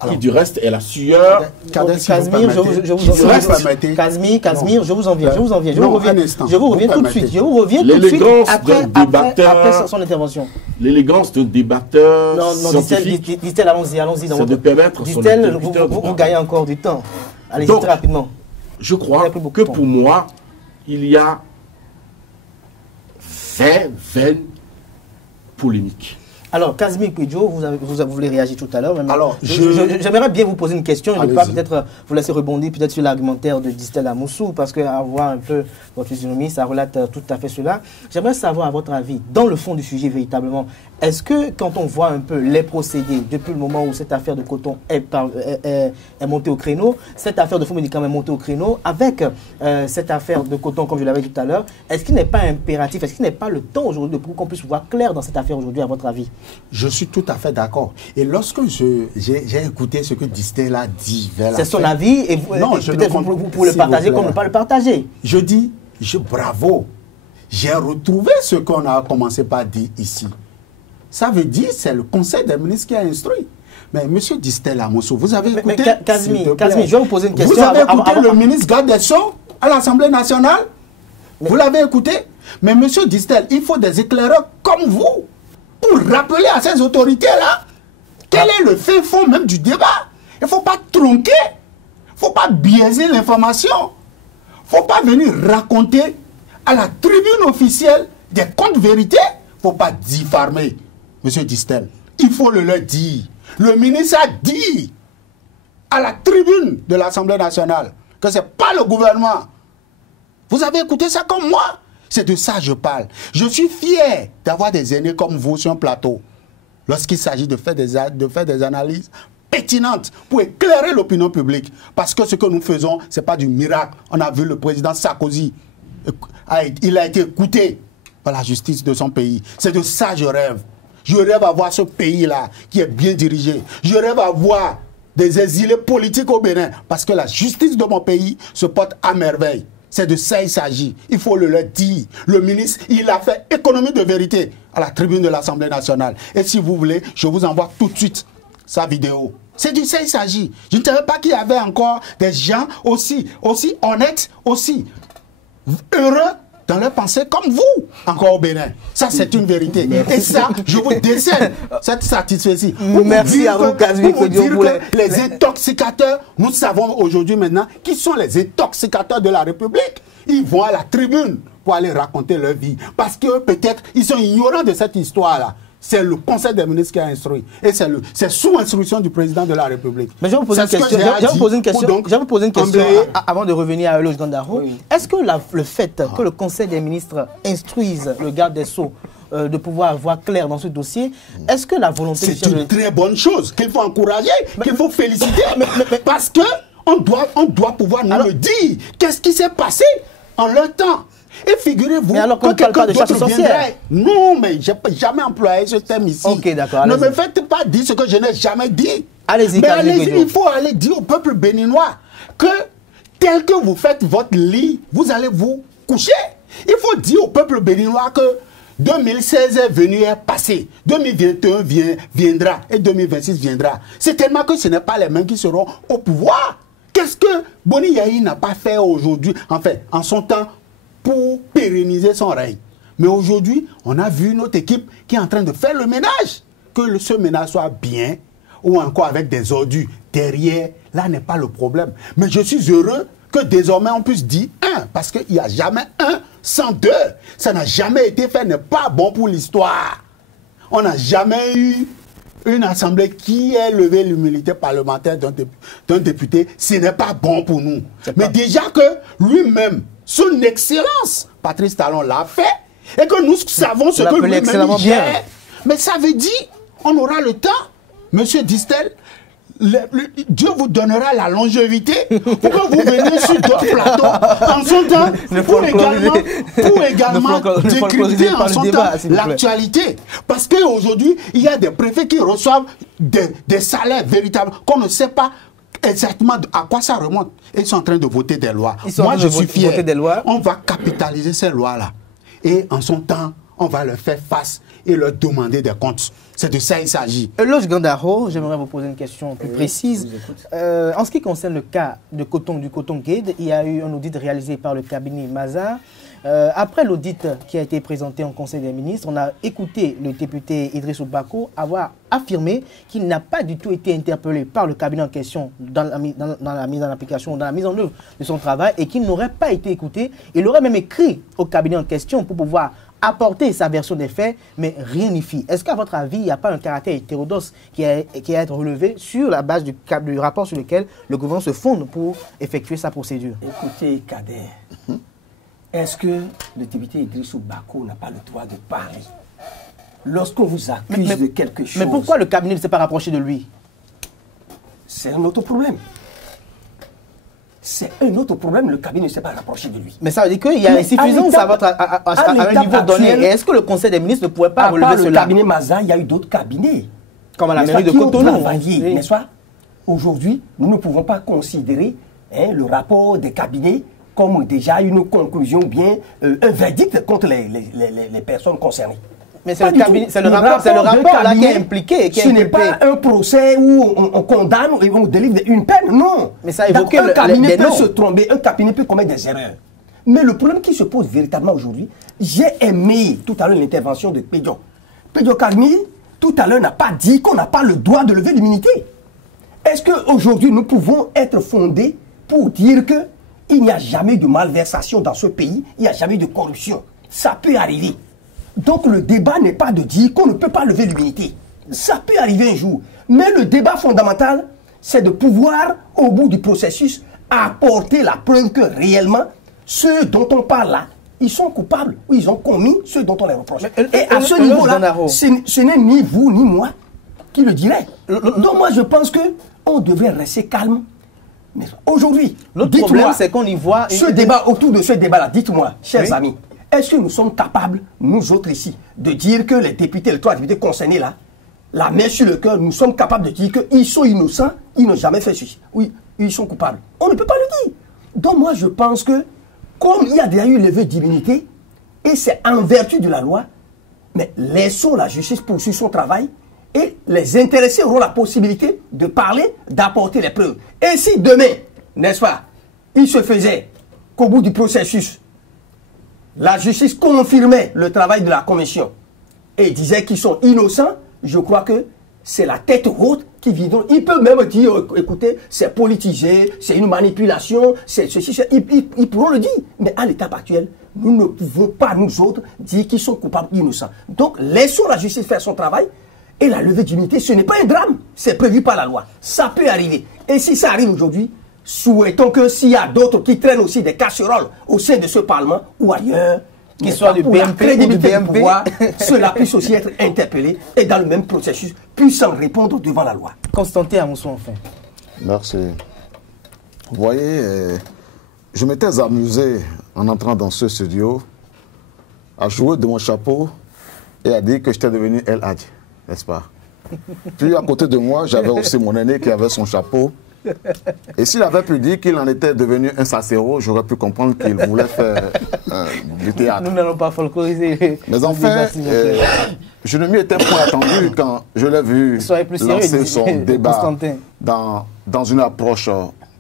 qui du reste est la sueur. Casimir, je vous en viens. Je vous reviens tout de suite. Je vous reviens tout de suite après son intervention. L'élégance d'un débatteur. Non, dit-elle, allons-y. C'est de permettre son dit-elle, vous gagnez encore du temps. Allez-y très rapidement. Je crois que pour moi, il y a 20 polémiques. Alors, Casimir Kouidjo, vous voulez réagir tout à l'heure. Alors, j'aimerais bien vous poser une question. Je ne vais pas peut-être vous laisser rebondir peut-être sur l'argumentaire de Distel Amoussou, parce qu'à voir un peu votre physionomie, ça relate tout à fait cela. J'aimerais savoir, à votre avis, dans le fond du sujet véritablement, est-ce que quand on voit un peu les procédés, depuis le moment où cette affaire de coton est montée au créneau, cette affaire de faux médicaments est montée au créneau, avec cette affaire de coton, comme je l'avais dit tout à l'heure, est-ce qu'il n'est pas impératif, est-ce qu'il n'est pas le temps aujourd'hui pour qu'on puisse voir clair dans cette affaire aujourd'hui, à votre avis? Je suis tout à fait d'accord. Et lorsque j'ai écouté ce que Distel a dit vers la c'est son fin, avis et peut-être vous pouvez le partager comme ne pas le partager. Je dis, bravo. J'ai retrouvé ce qu'on a commencé par dire ici. Ça veut dire c'est le Conseil des ministres qui a instruit. Mais M. Distel Amosso, vous avez écouté... Mais Kazmi, je vais vous poser une question. Vous avez écouté le ministre garde des Sceaux à l'Assemblée nationale? Vous l'avez écouté? Mais M. Distel, il faut des éclaireurs comme vous pour rappeler à ces autorités-là quel est le fait fond même du débat. Il ne faut pas tronquer, il ne faut pas biaiser l'information, il ne faut pas venir raconter à la tribune officielle des comptes vérités. Il ne faut pas diffamer, M. Distel. Il faut le leur dire. Le ministre a dit à la tribune de l'Assemblée nationale que ce n'est pas le gouvernement. Vous avez écouté ça comme moi? C'est de ça que je parle. Je suis fier d'avoir des aînés comme vous sur un plateau. Lorsqu'il s'agit de faire des analyses pertinentes pour éclairer l'opinion publique. Parce que ce que nous faisons, ce n'est pas du miracle. On a vu le président Sarkozy. Il a été écouté par la justice de son pays. C'est de ça que je rêve. Je rêve à voir ce pays-là qui est bien dirigé. Je rêve à voir des exilés politiques au Bénin. Parce que la justice de mon pays se porte à merveille. C'est de ça qu'il s'agit. Il faut le leur dire. Le ministre, il a fait économie de vérité à la tribune de l'Assemblée nationale. Et si vous voulez, je vous envoie tout de suite sa vidéo. C'est de ça qu'il s'agit. Je ne savais pas qu'il y avait encore des gens aussi honnêtes, aussi heureux dans leur pensée comme vous, encore au Bénin. Ça, c'est une vérité. Merci. Et ça, je vous décèle cette satisfaction. Merci à vous, Kazmi. Pour dire que les intoxicateurs, nous savons aujourd'hui maintenant qui sont les intoxicateurs de la République. Ils vont à la tribune pour aller raconter leur vie. Parce que peut-être, ils sont ignorants de cette histoire-là. C'est le Conseil des ministres qui a instruit. Et c'est sous instruction du président de la République. Mais je vais vous poser une question. Avant de revenir à Eloge Gandaro. Oui. Est-ce que le fait que le Conseil des ministres instruise le garde des Sceaux de pouvoir voir clair dans ce dossier, est-ce que la volonté... C'est une très bonne chose qu'il faut encourager, qu'il faut féliciter. Parce qu'on doit pouvoir nous le dire. Qu'est-ce qui s'est passé en leur temps? Et figurez-vous que quelqu'un d'autre viendrait... Non, mais je n'ai jamais employé ce thème ici. Ok, d'accord. Ne me faites pas dire ce que je n'ai jamais dit. Allez-y, il faut aller dire au peuple béninois que tel que vous faites votre lit, vous allez vous coucher. Il faut dire au peuple béninois que 2016 est venu, est passé. 2021 viendra et 2026 viendra. C'est tellement que ce n'est pas les mêmes qui seront au pouvoir. Qu'est-ce que Boni Yahi n'a pas fait aujourd'hui, en fait, en son temps, pour pérenniser son règne? Mais aujourd'hui, on a vu notre équipe qui est en train de faire le ménage. Que ce ménage soit bien ou encore avec des ordures derrière, là n'est pas le problème. Mais je suis heureux que désormais on puisse dire un, parce qu'il n'y a jamais un sans deux. Ça n'a jamais été fait, n'est pas bon pour l'histoire. On n'a jamais eu une assemblée qui ait levé l'immunité parlementaire d'un député. Ce n'est pas bon pour nous. Mais déjà que lui-même, son excellence, Patrice Talon l'a fait, et que nous savons ce que lui-même gère. Mais ça veut dire, on aura le temps, Monsieur Distel, Dieu vous donnera la longévité pour que vous veniez sur d'autres plateaux en son temps pour également décrypter en son temps l'actualité. Parce qu'aujourd'hui, il y a des préfets qui reçoivent des salaires véritables qu'on ne sait pas exactement à quoi ça remonte. Ils sont en train de voter des lois. Moi, je suis fier. On va capitaliser ces lois-là. Et en son temps, on va leur faire face et leur demander des comptes. C'est de ça qu'il s'agit. Eloge Gandaro, j'aimerais vous poser une question plus précise. En ce qui concerne le cas du Coton Gate, il y a eu un audit réalisé par le cabinet Mazars. Après l'audit qui a été présenté en Conseil des ministres, on a écouté le député Idrissou Bako avoir affirmé qu'il n'a pas du tout été interpellé par le cabinet en question dans la mise en application, dans la mise en œuvre de son travail et qu'il n'aurait pas été écouté. Il aurait même écrit au cabinet en question pour pouvoir apporter sa version des faits, mais rien n'y fit. Est-ce qu'à votre avis, il n'y a pas un caractère hétérodoxe qui a à être relevé sur la base du rapport sur lequel le gouvernement se fonde pour effectuer sa procédure? Écoutez, Kader, est-ce que le député Idrissou Bako n'a pas le droit de parler lorsqu'on vous accuse de quelque chose? Mais pourquoi le cabinet ne s'est pas rapproché de lui? C'est un autre problème. c'est un autre problème. Le cabinet ne s'est pas rapproché de lui. Mais ça veut dire qu'il y a insuffisance à un niveau donné. Et est-ce que le Conseil des ministres ne pourrait pas relever cela? Le cabinet Maza, il y a eu d'autres cabinets. Comme à la mairie de Cotonou. N'est-ce pas? Aujourd'hui, nous ne pouvons pas considérer le rapport des cabinets comme déjà une conclusion, bien un verdict contre les personnes concernées. Mais c'est le rapport là qui est impliqué. Ce n'est pas un procès où on condamne et on délivre une peine, non. Mais ça évoque un cabinet peut se tromper, un cabinet peut commettre des erreurs. Mais le problème qui se pose véritablement aujourd'hui, j'ai aimé tout à l'heure l'intervention de Pédio. Pédio Karmi, tout à l'heure, n'a pas dit qu'on n'a pas le droit de lever l'immunité. Est-ce qu'aujourd'hui, nous pouvons être fondés pour dire qu'il n'y a jamais de malversation dans ce pays, il n'y a jamais de corruption? Ça peut arriver. Donc le débat n'est pas de dire qu'on ne peut pas lever l'immunité. Ça peut arriver un jour. Mais le débat fondamental, c'est de pouvoir, au bout du processus, apporter la preuve que réellement, ceux dont on parle là, ils sont coupables ou ils ont commis ceux dont on les reproche. Et à ce niveau-là, ce n'est ni vous ni moi qui le dirait. Donc moi je pense qu'on devrait rester calme. Mais aujourd'hui, l'autre problème c'est qu'on y voit... Ce débat, autour de ce débat-là, dites-moi, chers amis, est-ce que nous sommes capables, nous autres ici, de dire que les députés, les 3 députés concernés là, la main sur le cœur, nous sommes capables de dire qu'ils sont innocents, ils n'ont jamais fait ceci. Oui, ils sont coupables. On ne peut pas le dire. Donc moi je pense que, comme il y a déjà eu levé d'immunité, et c'est en vertu de la loi, mais laissons la justice poursuivre son travail, et les intéressés auront la possibilité de parler, d'apporter les preuves. Et si demain, n'est-ce pas, il se faisait qu'au bout du processus, la justice confirmait le travail de la commission et disait qu'ils sont innocents, je crois que c'est la tête haute qui viendront. Il peut même dire, écoutez, c'est politisé, c'est une manipulation, c'est ceci, ils pourront le dire. Mais à l'étape actuelle, nous ne pouvons pas, nous autres, dire qu'ils sont coupables ou innocents. Donc, laissons la justice faire son travail. Et la levée d'immunité, ce n'est pas un drame. C'est prévu par la loi. Ça peut arriver. Et si ça arrive aujourd'hui, souhaitons que s'il y a d'autres qui traînent aussi des casseroles au sein de ce Parlement ou ailleurs, qu'ils soient du BMP ou du BMP, cela puisse aussi être interpellé et dans le même processus, puissent répondre devant la loi. Constantin Amoussou, enfin. Merci. Vous voyez, je m'étais amusé en entrant dans ce studio à jouer de mon chapeau et à dire que j'étais devenu El Hadj, n'est-ce pas? Puis à côté de moi, j'avais aussi mon aîné qui avait son chapeau. Et s'il avait pu dire qu'il en était devenu un sacéro, j'aurais pu comprendre qu'il voulait faire du théâtre. Nous n'allons pas folkloriser. Mais enfin, je ne m'y étais point attendu quand je l'ai vu lancer son débat dans une approche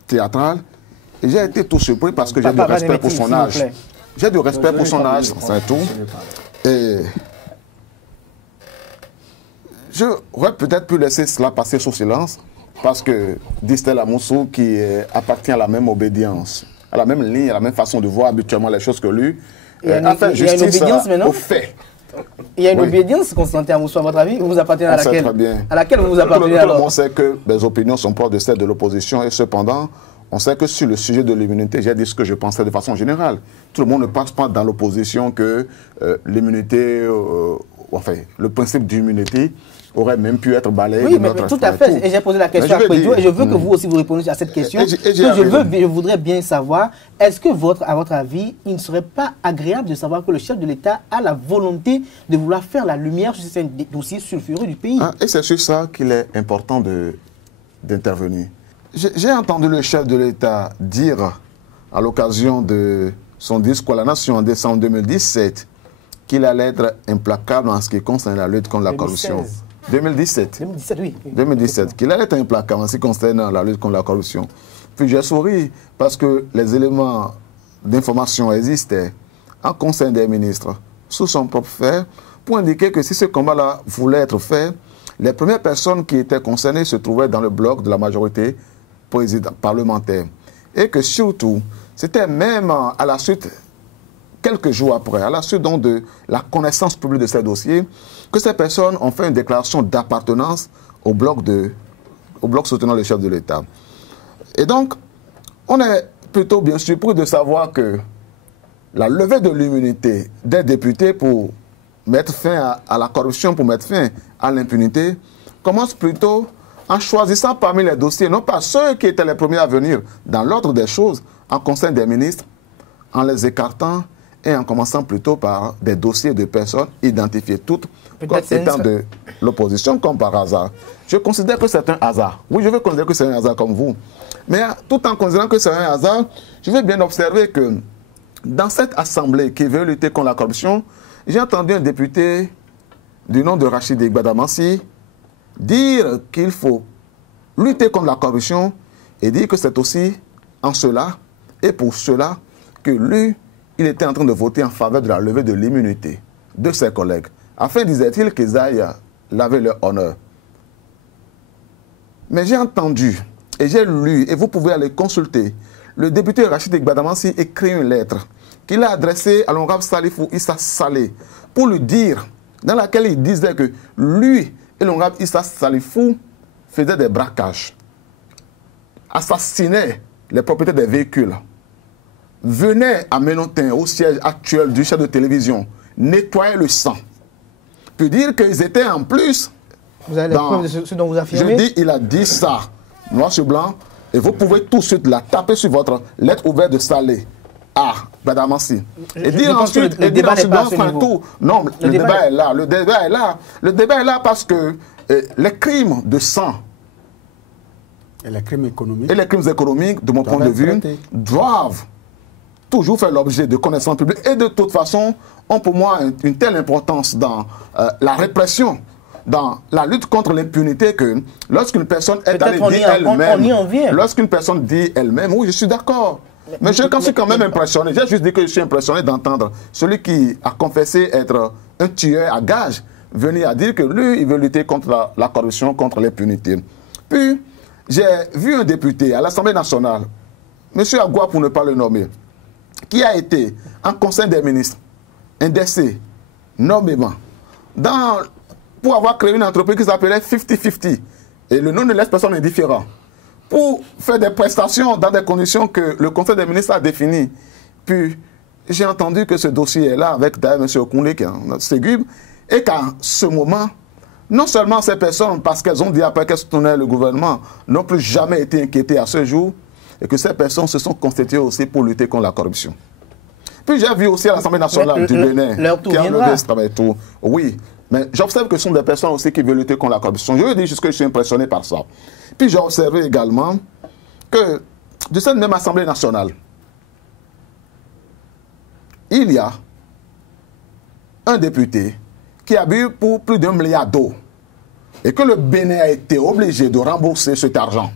théâtrale. Et j'ai été tout surpris parce que j'ai du respect pour son âge. J'ai du respect pour son âge, c'est tout. Et j'aurais peut-être pu laisser cela passer sous silence. Parce que Distel Amoussou, qui appartient à la même obédience, à la même ligne, à la même façon de voir habituellement les choses que lui, a fait justice aux faits. Il y a une obédience, Constantin Amoussou, à votre avis? Vous appartenez à laquelle? Très bien. À laquelle vous appartenez alors? Tout le monde sait que les opinions sont proches de celles de l'opposition et cependant, on sait que sur le sujet de l'immunité, j'ai dit ce que je pensais de façon générale. Tout le monde ne pense pas dans l'opposition que l'immunité, enfin, le principe d'immunité aurait même pu être balayé. Oui, mais tout à fait. Et j'ai posé la question à Pédio et je veux que vous aussi vous répondiez à cette question. Je voudrais bien savoir, est-ce que, à votre avis, il ne serait pas agréable de savoir que le chef de l'État a la volonté de vouloir faire la lumière sur ces dossiers sulfureux du pays? Et c'est sur ça qu'il est important d'intervenir. J'ai entendu le chef de l'État dire, à l'occasion de son discours à la Nation en décembre 2017, qu'il allait être implacable en ce qui concerne la lutte contre la corruption. 2017. 2017, oui. 2017, qu'il allait être implacable en ce qui concerne la lutte contre la corruption. Puis j'ai souri parce que les éléments d'information existaient en conseil des ministres, sous son propre fait, pour indiquer que si ce combat-là voulait être fait, les premières personnes qui étaient concernées se trouvaient dans le bloc de la majorité parlementaire. Et que surtout, c'était même à la suite, quelques jours après, à la suite donc de la connaissance publique de ces dossiers, que ces personnes ont fait une déclaration d'appartenance au bloc soutenant le chef de l'État. Et donc, on est plutôt bien surpris de savoir que la levée de l'immunité des députés pour mettre fin à la corruption, pour mettre fin à l'impunité, commence plutôt en choisissant parmi les dossiers, non pas ceux qui étaient les premiers à venir dans l'ordre des choses, en conseil des ministres, en les écartant et en commençant plutôt par des dossiers de personnes identifiées toutes comme étant de l'opposition, comme par hasard. Je considère que c'est un hasard. Oui, je veux considérer que c'est un hasard comme vous. Mais tout en considérant que c'est un hasard, je veux bien observer que dans cette assemblée qui veut lutter contre la corruption, j'ai entendu un député du nom de Rachid Gbadamassi dire qu'il faut lutter contre la corruption et dire que c'est aussi en cela et pour cela que lui, il était en train de voter en faveur de la levée de l'immunité de ses collègues, afin, disait-il, qu'ils aillent laver leur honneur. Mais j'ai entendu et j'ai lu, et vous pouvez aller consulter, le député Rachid Gbadamassi écrit une lettre qu'il a adressée à l'honorable Salifou Issa Saleh pour lui dire, dans laquelle il disait que lui et l'honorable Issa Salifou faisaient des braquages, assassinaient les propriétaires des véhicules, venaient à Ménotin, au siège actuel du chef de télévision, nettoyer le sang, puis dire qu'ils étaient en plus... Vous avez les preuves de ce dont vous affirmez? Je dis, il a dit ça, noir sur blanc, et vous pouvez tout de suite la taper sur votre lettre ouverte de Saleh à Gbadamassi. Et dire ensuite, le débat n'est pas à ce enfin, niveau. tout. Non, le débat est là. Le débat est là. Le débat est là parce que les crimes de sang et les crimes économiques, de mon point de vue, doivent toujours faire l'objet de connaissances publiques et de toute façon ont pour moi une telle importance dans la répression, dans la lutte contre l'impunité, que lorsqu'une personne est allée dire elle-même, lorsqu'une personne dit elle-même, oui, je suis d'accord. Mais je suis quand même impressionné. J'ai juste dit que je suis impressionné d'entendre celui qui a confessé être un tueur à gages venir à dire que lui, il veut lutter contre la corruption, contre l'impunité. Puis, j'ai vu un député à l'Assemblée nationale, M. Agua pour ne pas le nommer, qui a été en conseil des ministres, indexé nommément, pour avoir créé une entreprise qui s'appelait 50-50. Et le nom ne laisse personne indifférent. Pour faire des prestations dans des conditions que le Conseil des ministres a définies. Puis, j'ai entendu que ce dossier est là avec d'ailleurs M. Okounlé, qui est notre Ségub, et qu'à ce moment, non seulement ces personnes, parce qu'elles ont dit après qu'elles soutenaient le gouvernement, n'ont plus jamais été inquiétées à ce jour, et que ces personnes se sont constituées aussi pour lutter contre la corruption. Puis j'ai vu aussi à l'Assemblée nationale du Bénin, qui a levé ce travail tout. Oui, mais j'observe que ce sont des personnes aussi qui veulent lutter contre la corruption. Je veux dire juste que je suis impressionné par ça. Puis j'ai observé également que de cette même Assemblée nationale, il y a un député qui a bu pour plus d'1 milliard d'euros et que le Bénin a été obligé de rembourser cet argent.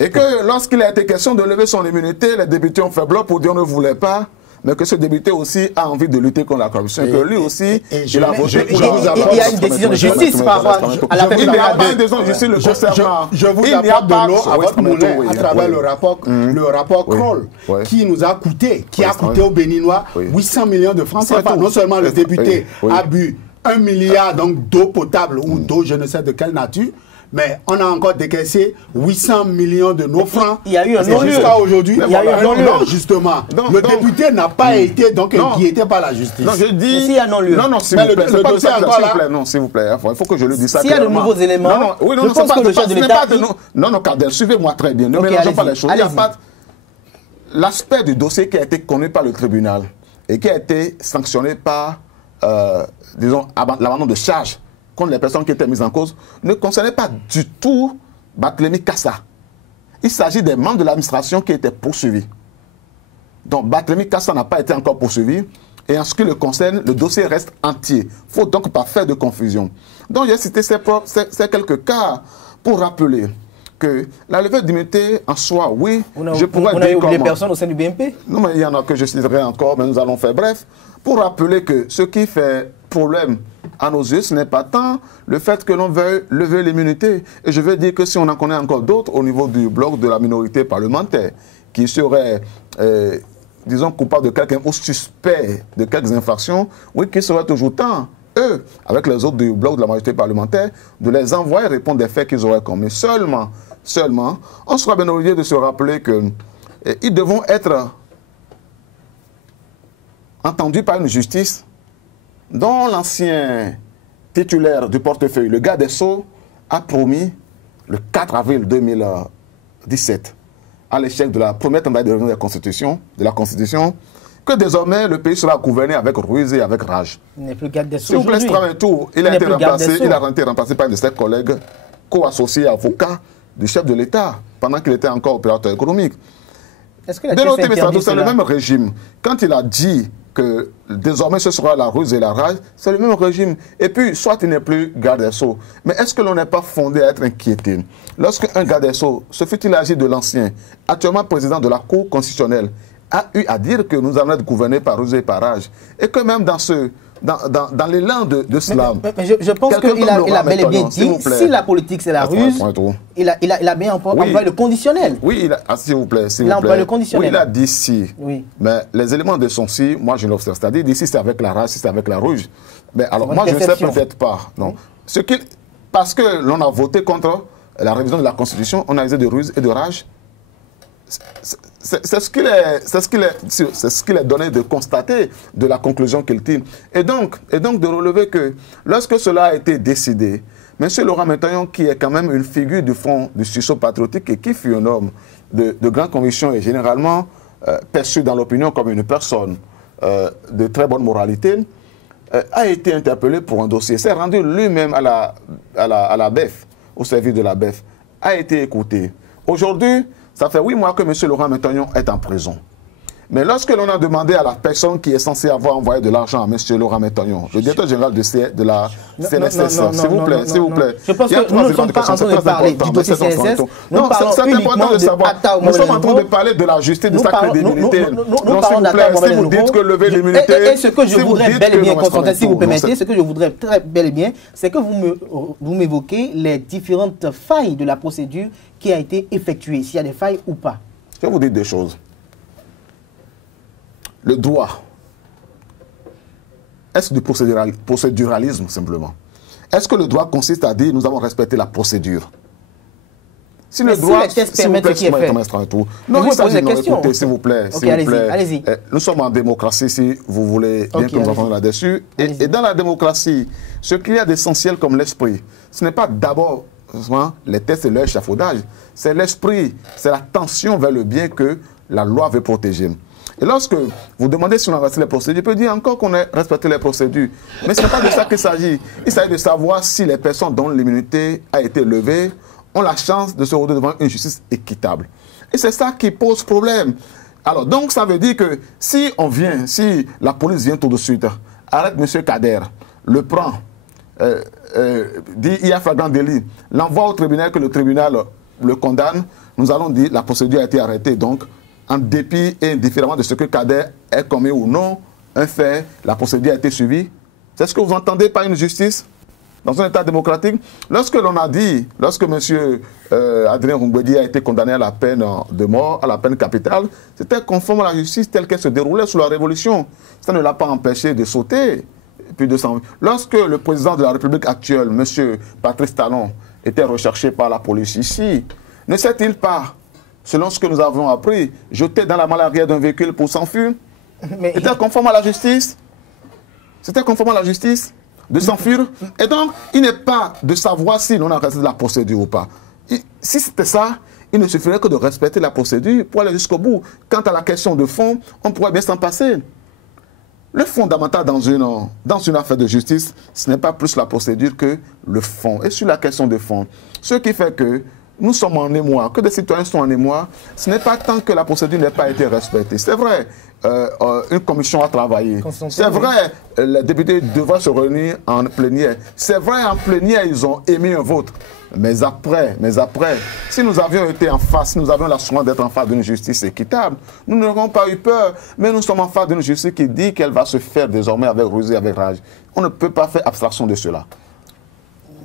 Et que lorsqu'il a été question de lever son immunité, les députés ont fait bloc pour dire on ne voulait pas, mais que ce député aussi a envie de lutter contre la corruption. Et que lui aussi, il a voté pour la... Il y a une décision de justice par rapport à la... Il n'y a pas une décision de justice le concernant. Je vous apporte de l'eau à votre moulin à travers le rapport Kroll, qui nous a coûté, qui a coûté aux Béninois 800 millions de francs CFA. Non seulement le député a bu 1 milliard d'eau potable ou d'eau je ne sais de quelle nature, mais on a encore décaissé 800 millions de nos francs. Il y a eu un non-lieu. Jusqu'à aujourd'hui, il y a eu un non-lieu. Non, justement. Le député n'a pas été inquiété par la justice. Non, je dis... S'il y a non-lieu. Non, s'il vous plaît. Non, s'il vous plaît. Il faut que je le dise ça. S'il y a de nouveaux éléments, je pense que le chef de l'État... Non, Cardel, suivez-moi très bien. Ne mélangeons pas les choses. Il n'y a pas... L'aspect du dossier qui a été connu par le tribunal et qui a été sanctionné par, disons, l'abandon de charge contre les personnes qui étaient mises en cause, ne concernait pas du tout Barthélémy Kassa. Il s'agit des membres de l'administration qui étaient poursuivis. Donc Barthélémy Kassa n'a pas été encore poursuivi. Et en ce qui le concerne, le dossier reste entier. Il ne faut donc pas faire de confusion. Donc j'ai cité ces quelques cas pour rappeler que la levée d'immunité en soi, oui, je pourrais dire... Vous n'avez oublié personne au sein du BMP? Non, mais il y en a que je citerai encore, mais nous allons faire bref. Pour rappeler que ce qui fait problème à nos yeux, ce n'est pas tant le fait que l'on veuille lever l'immunité. Et je veux dire que si on en connaît encore d'autres au niveau du bloc de la minorité parlementaire, qui seraient, disons, coupables de quelqu'un ou suspects de quelques infractions, oui, qu'il serait toujours temps, eux, avec les autres du bloc de la majorité parlementaire, de les envoyer répondre des faits qu'ils auraient commis. Seulement, on sera bien obligé de se rappeler qu'ils devront être entendus par une justice dont l'ancien titulaire du portefeuille, le garde des Sceaux, a promis le 4 avril 2017, à l'échec de la première tentative de révision de la Constitution, que désormais le pays sera gouverné avec ruse et avec rage. Il n'est plus garde des Sceaux. S'il vous plaît, il a été remplacé par un de ses collègues, co-associé avocat du chef de l'État, pendant qu'il était encore opérateur économique. Est-ce que c'est le même régime. Quand il a dit que désormais ce sera la ruse et la rage, c'est le même régime. Et puis, soit il n'est plus garde des Sceaux, mais est-ce que l'on n'est pas fondé à être inquiété lorsque un garde des Sceaux, ce fut-il agi de l'ancien, actuellement président de la Cour constitutionnelle, a eu à dire que nous allons être gouvernés par ruse et par rage, et que même dans l'élan de cela... Mais je pense qu'il a bel et bien dit, si la politique c'est la ruse, il a bien employé le conditionnel. Oui, s'il vous plaît. Il a employé le conditionnel. Oui, il a dit si. Oui. Mais les éléments de son si, moi je l'observe. C'est-à-dire, d'ici c'est avec la rage, si c'est avec la rouge. Mais alors, moi je ne sais peut-être pas. Non. Parce que l'on a voté contre la révision de la Constitution, on a usé de ruse et de rage. C'est ce qu'il est donné de constater de la conclusion qu'il tire. Et donc de relever que lorsque cela a été décidé, M. Laurent Mintagnon, qui est quand même une figure du front du sursaut patriotique et qui fut un homme de grande conviction et généralement perçu dans l'opinion comme une personne de très bonne moralité, a été interpellé pour un dossier. S'est rendu lui-même à la BEF, au service de la BEF, a été écouté. Aujourd'hui, ça fait 8 mois que M. Laurent Mintagnon est en prison. Mais lorsque l'on a demandé à la personne qui est censée avoir envoyé de l'argent à M. Laurent Mintagnon, le directeur général de la CNSS, s'il vous plaît. Je pense que nous ne sommes pas en train de parler du dossier CNSS. Non, c'est important de savoir. Nous sommes en train de parler de la justice, de sa crédibilité. Nous parlons d'Atta si vous dites que lever l'immunité... Et ce que je voudrais bel et bien constater, si vous permettez, ce que je voudrais très bel et bien, c'est que vous m'évoquez les différentes failles de la procédure qui a été effectuée, s'il y a des failles ou pas. Je vais vous dire deux choses. Le droit, est-ce du procéduralisme simplement? Est-ce que le droit consiste à dire nous avons respecté la procédure? Si le droit, s'il vous plaît, non, il s'agit de écouter, s'il vous plaît. Ok, allez-y. Nous sommes en démocratie, si vous voulez bien que nous entendions là-dessus. Et dans la démocratie, ce qu'il y a d'essentiel comme l'esprit, ce n'est pas d'abord les tests et l'échafaudage, c'est l'esprit, c'est la tension vers le bien que la loi veut protéger. Et lorsque vous demandez si on a respecté les procédures, je peux dire encore qu'on a respecté les procédures. Mais ce n'est pas de ça qu'il s'agit. Il s'agit de savoir si les personnes dont l'immunité a été levée ont la chance de se retrouver devant une justice équitable. Et c'est ça qui pose problème. Alors, donc, ça veut dire que si la police vient tout de suite, arrête M. Kader, le prend, dit il y a flagrant délit, l'envoie au tribunal, que le tribunal le condamne, nous allons dire la procédure a été arrêtée. Donc, en dépit et indifféremment de ce que Kader ait commis ou non, un fait, la procédure a été suivie. C'est ce que vous entendez par une justice dans un État démocratique? Lorsque l'on a dit, lorsque M. Adrien Rungwedi a été condamné à la peine de mort, à la peine capitale, c'était conforme à la justice telle qu'elle se déroulait sous la Révolution. Ça ne l'a pas empêché de sauter. Puis de lorsque le président de la République actuelle, M. Patrice Talon, était recherché par la police ici, ne sait-il pas, selon ce que nous avons appris, jeté dans la malle arrière d'un véhicule pour s'enfuir? C'était conforme à la justice? C'était conforme à la justice de s'enfuir? Et donc, il n'est pas de savoir si l'on a respecté la procédure ou pas. Si c'était ça, il ne suffirait que de respecter la procédure pour aller jusqu'au bout. Quant à la question de fond, on pourrait bien s'en passer. Le fondamental dans une affaire de justice, ce n'est pas plus la procédure que le fond. Et sur la question de fond, ce qui fait que nous sommes en émoi, que des citoyens sont en émoi, ce n'est pas tant que la procédure n'ait pas été respectée. C'est vrai, une commission a travaillé. C'est vrai, les députés devraient se réunir en plénière. C'est vrai, en plénière, ils ont émis un vote. Mais après, si nous avions été en face, si nous avions l'assurance d'être en face d'une justice équitable, nous n'aurions pas eu peur. Mais nous sommes en face d'une justice qui dit qu'elle va se faire désormais avec ruse et avec rage. On ne peut pas faire abstraction de cela.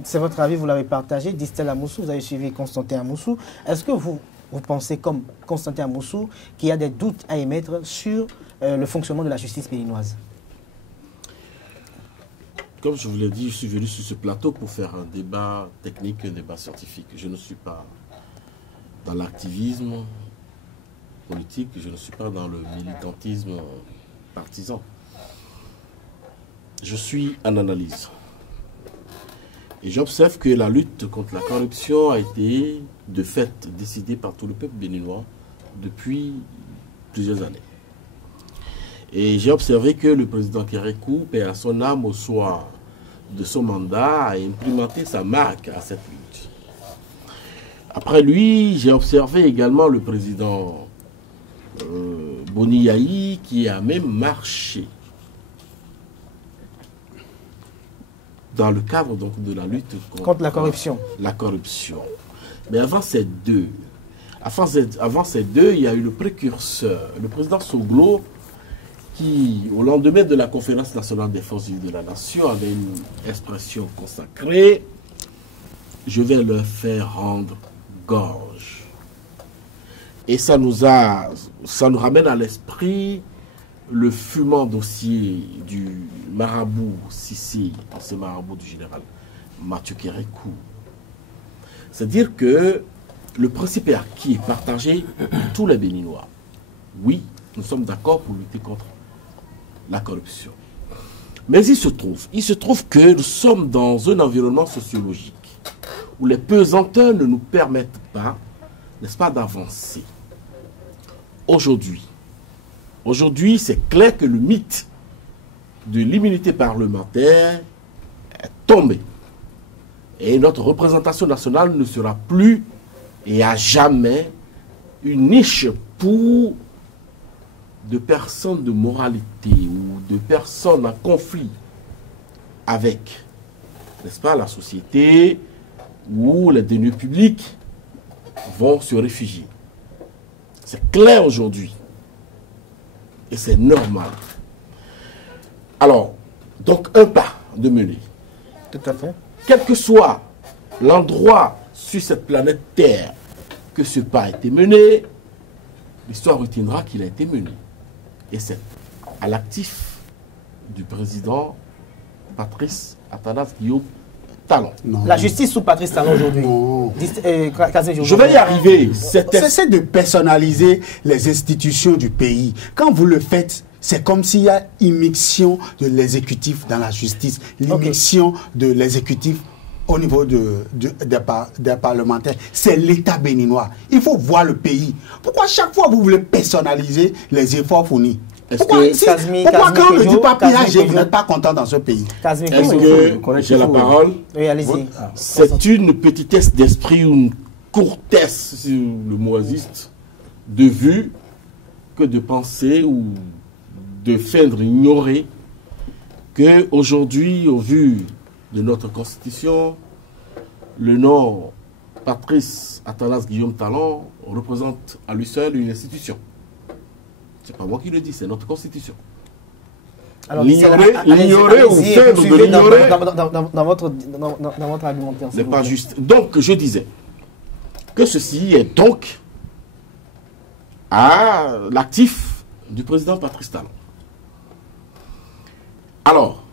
C'est votre avis, vous l'avez partagé. Distel Amoussou, vous avez suivi Constantin Amoussou. Est-ce que vous pensez, comme Constantin Amoussou, qu'il y a des doutes à émettre sur le fonctionnement de la justice béninoise? Comme je vous l'ai dit, je suis venu sur ce plateau pour faire un débat technique, un débat scientifique. Je ne suis pas dans l'activisme politique, je ne suis pas dans le militantisme partisan. Je suis en analyse. Et j'observe que la lutte contre la corruption a été, de fait, décidée par tout le peuple béninois depuis plusieurs années. Et j'ai observé que le président Kérékou, paix à son âme au soir de son mandat, a implémenté sa marque à cette lutte. Après lui, j'ai observé également le président Boni Yahi qui a même marché dans le cadre donc, de la lutte contre la corruption. La corruption. Mais avant ces deux, il y a eu le précurseur, le président Soglo, qui, au lendemain de la conférence nationale des forces vives de la nation, avait une expression consacrée: je vais leur faire rendre gorge. Et ça nous ramène à l'esprit le fumant dossier du marabout Sissi, ancien marabout du général Mathieu Kérékou. C'est-à-dire que le principe est acquis et partagé par tous les Béninois. Oui, nous sommes d'accord pour lutter contre la corruption. Mais il se trouve que nous sommes dans un environnement sociologique où les pesanteurs ne nous permettent pas, n'est-ce pas, d'avancer. Aujourd'hui, c'est clair que le mythe de l'immunité parlementaire est tombé. Et notre représentation nationale ne sera plus et à jamais une niche pour de personnes de moralité ou de personnes en conflit avec, n'est-ce pas, la société où les deniers publics vont se réfugier. C'est clair aujourd'hui. Et c'est normal. Alors, donc un pas de mener. Tout à fait. Quel que soit l'endroit sur cette planète Terre que ce pas a été mené, l'histoire retiendra qu'il a été mené. Et c'est à l'actif du président Patrice Athanase Guillaume Talon. Non. La justice sous Patrice Talon aujourd'hui. Je vais y arriver. Cessez de personnaliser les institutions du pays. Quand vous le faites, c'est comme s'il y a immixtion de l'exécutif dans la justice, l'immixtion de l'exécutif au niveau des parlementaires. C'est l'État béninois. Il faut voir le pays. Pourquoi chaque fois vous voulez personnaliser les efforts fournis? Pourquoi quand on ne dit pas pillage, vous n'êtes pas content dans ce pays? Est-ce que j'ai la parole? Oui, allez-y. C'est une petitesse d'esprit ou une courtesse, si le mot existe, de vue que de penser ou de feindre ignorer qu'aujourd'hui, au vu de notre Constitution, le nom Patrice Athanase Guillaume Talon représente à lui seul une institution. Ce n'est pas moi qui le dis, c'est notre Constitution. L'ignorer ou feindre de l'ignorer dans votre argumentaire. n'est pas juste. Donc, je disais que ceci est donc à l'actif du président Patrice Talon. Alors,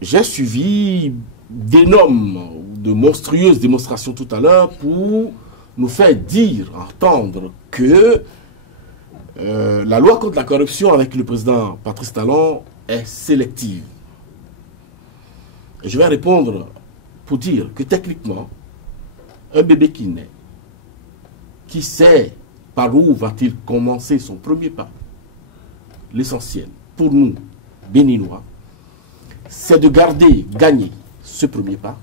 j'ai suivi d'énormes, de monstrueuses démonstrations tout à l'heure pour nous faire dire, entendre que la loi contre la corruption avec le président Patrice Talon est sélective. Et je vais répondre pour dire que techniquement, un bébé qui naît, qui sait par où va-t-il commencer son premier pas, l'essentiel pour nous, Béninois, c'est de gagner ce premier pas,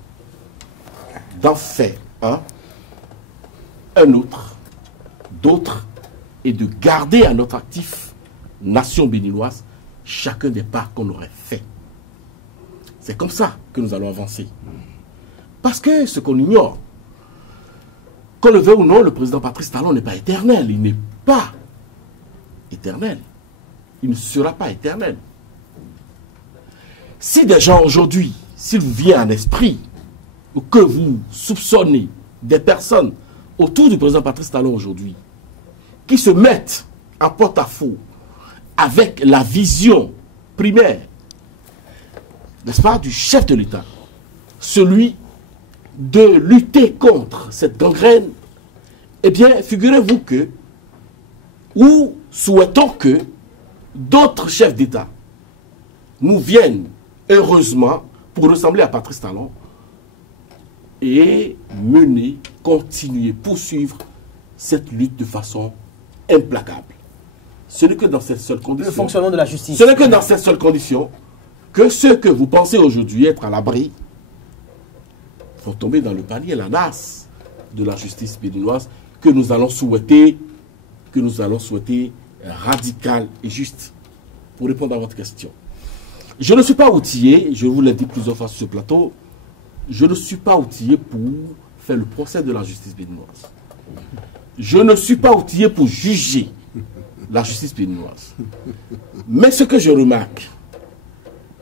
d'en faire un autre, d'autres, et de garder à notre actif, nation béninoise, chacun des pas qu'on aurait fait. C'est comme ça que nous allons avancer. Parce que ce qu'on ignore, qu'on le veuille ou non, le président Patrice Talon n'est pas éternel. Il n'est pas éternel. Il ne sera pas éternel. Si des gens aujourd'hui, s'il vous vient à l'esprit, ou que vous soupçonnez des personnes autour du président Patrice Talon aujourd'hui, qui se mettent en porte-à-faux avec la vision primaire, n'est-ce pas, du chef de l'État, celui de lutter contre cette gangrène, eh bien, figurez-vous que, ou souhaitons que d'autres chefs d'État nous viennent heureusement pour ressembler à Patrice Talon, et mener, continuer, poursuivre cette lutte de façon implacable. Ce n'est que dans cette seule condition. Le fonctionnement de la justice. Ce n'est que dans cette seule condition que ceux que vous pensez aujourd'hui être à l'abri vont tomber dans le panier, la nasse de la justice béninoise que nous allons souhaiter radicale et juste. Pour répondre à votre question. Je ne suis pas outillé, je vous l'ai dit plusieurs fois sur ce plateau, je ne suis pas outillé pour faire le procès de la justice béninoise. Je ne suis pas outillé pour juger la justice béninoise. Mais ce que je remarque,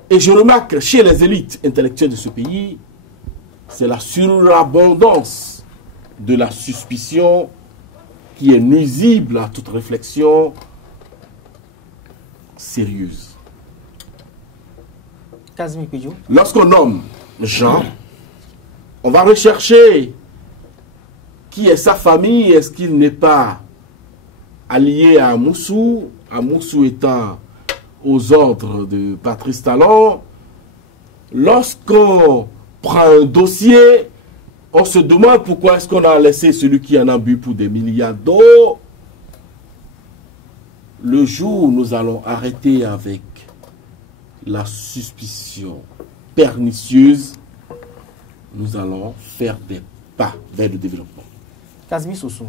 et je remarque chez les élites intellectuelles de ce pays, c'est la surabondance de la suspicion qui est nuisible à toute réflexion sérieuse. Lorsqu'on nomme Jean, on va rechercher qui est sa famille. Est-ce qu'il n'est pas allié à Moussou étant aux ordres de Patrice Talon? Lorsqu'on prend un dossier, on se demande pourquoi est-ce qu'on a laissé celui qui en a bu pour des milliards d'euros. Le jour où nous allons arrêter avec la suspicion pernicieuse, nous allons faire des pas vers le développement. Kazmi Soso.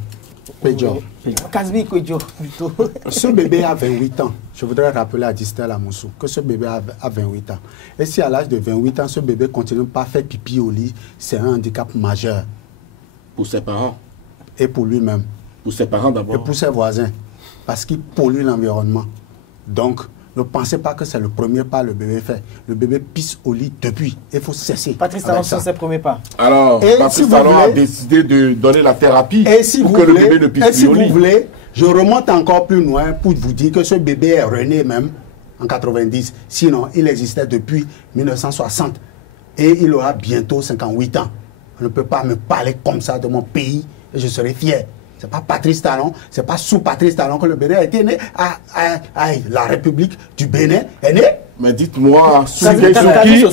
Kazmi Kouedjo, plutôt. Ce bébé a 28 ans. Je voudrais rappeler à Distel Amoussou que ce bébé a 28 ans. Et si à l'âge de 28 ans, ce bébé continue pas à faire pipi au lit, c'est un handicap majeur. Pour ses parents. Et pour lui-même. Pour ses parents d'abord. Et pour ses voisins. Parce qu'il pollue l'environnement. Donc, ne pensez pas que c'est le premier pas le bébé fait. Le bébé pisse au lit depuis. Il faut cesser. Patrice Talon, c'est ses premiers pas. Alors, Patrice Talon a décidé de donner la thérapie pour que le bébé ne pisse plus au lit. Et si vous voulez, je remonte encore plus loin pour vous dire que ce bébé est rené même en 90. Sinon, il existait depuis 1960. Et il aura bientôt 58 ans. On ne peut pas me parler comme ça de mon pays et je serai fier. Ce n'est pas Patrice Talon, ce n'est pas sous Patrice Talon que le Bénin a été né. La République du Bénin est née. Mais dites-moi, depuis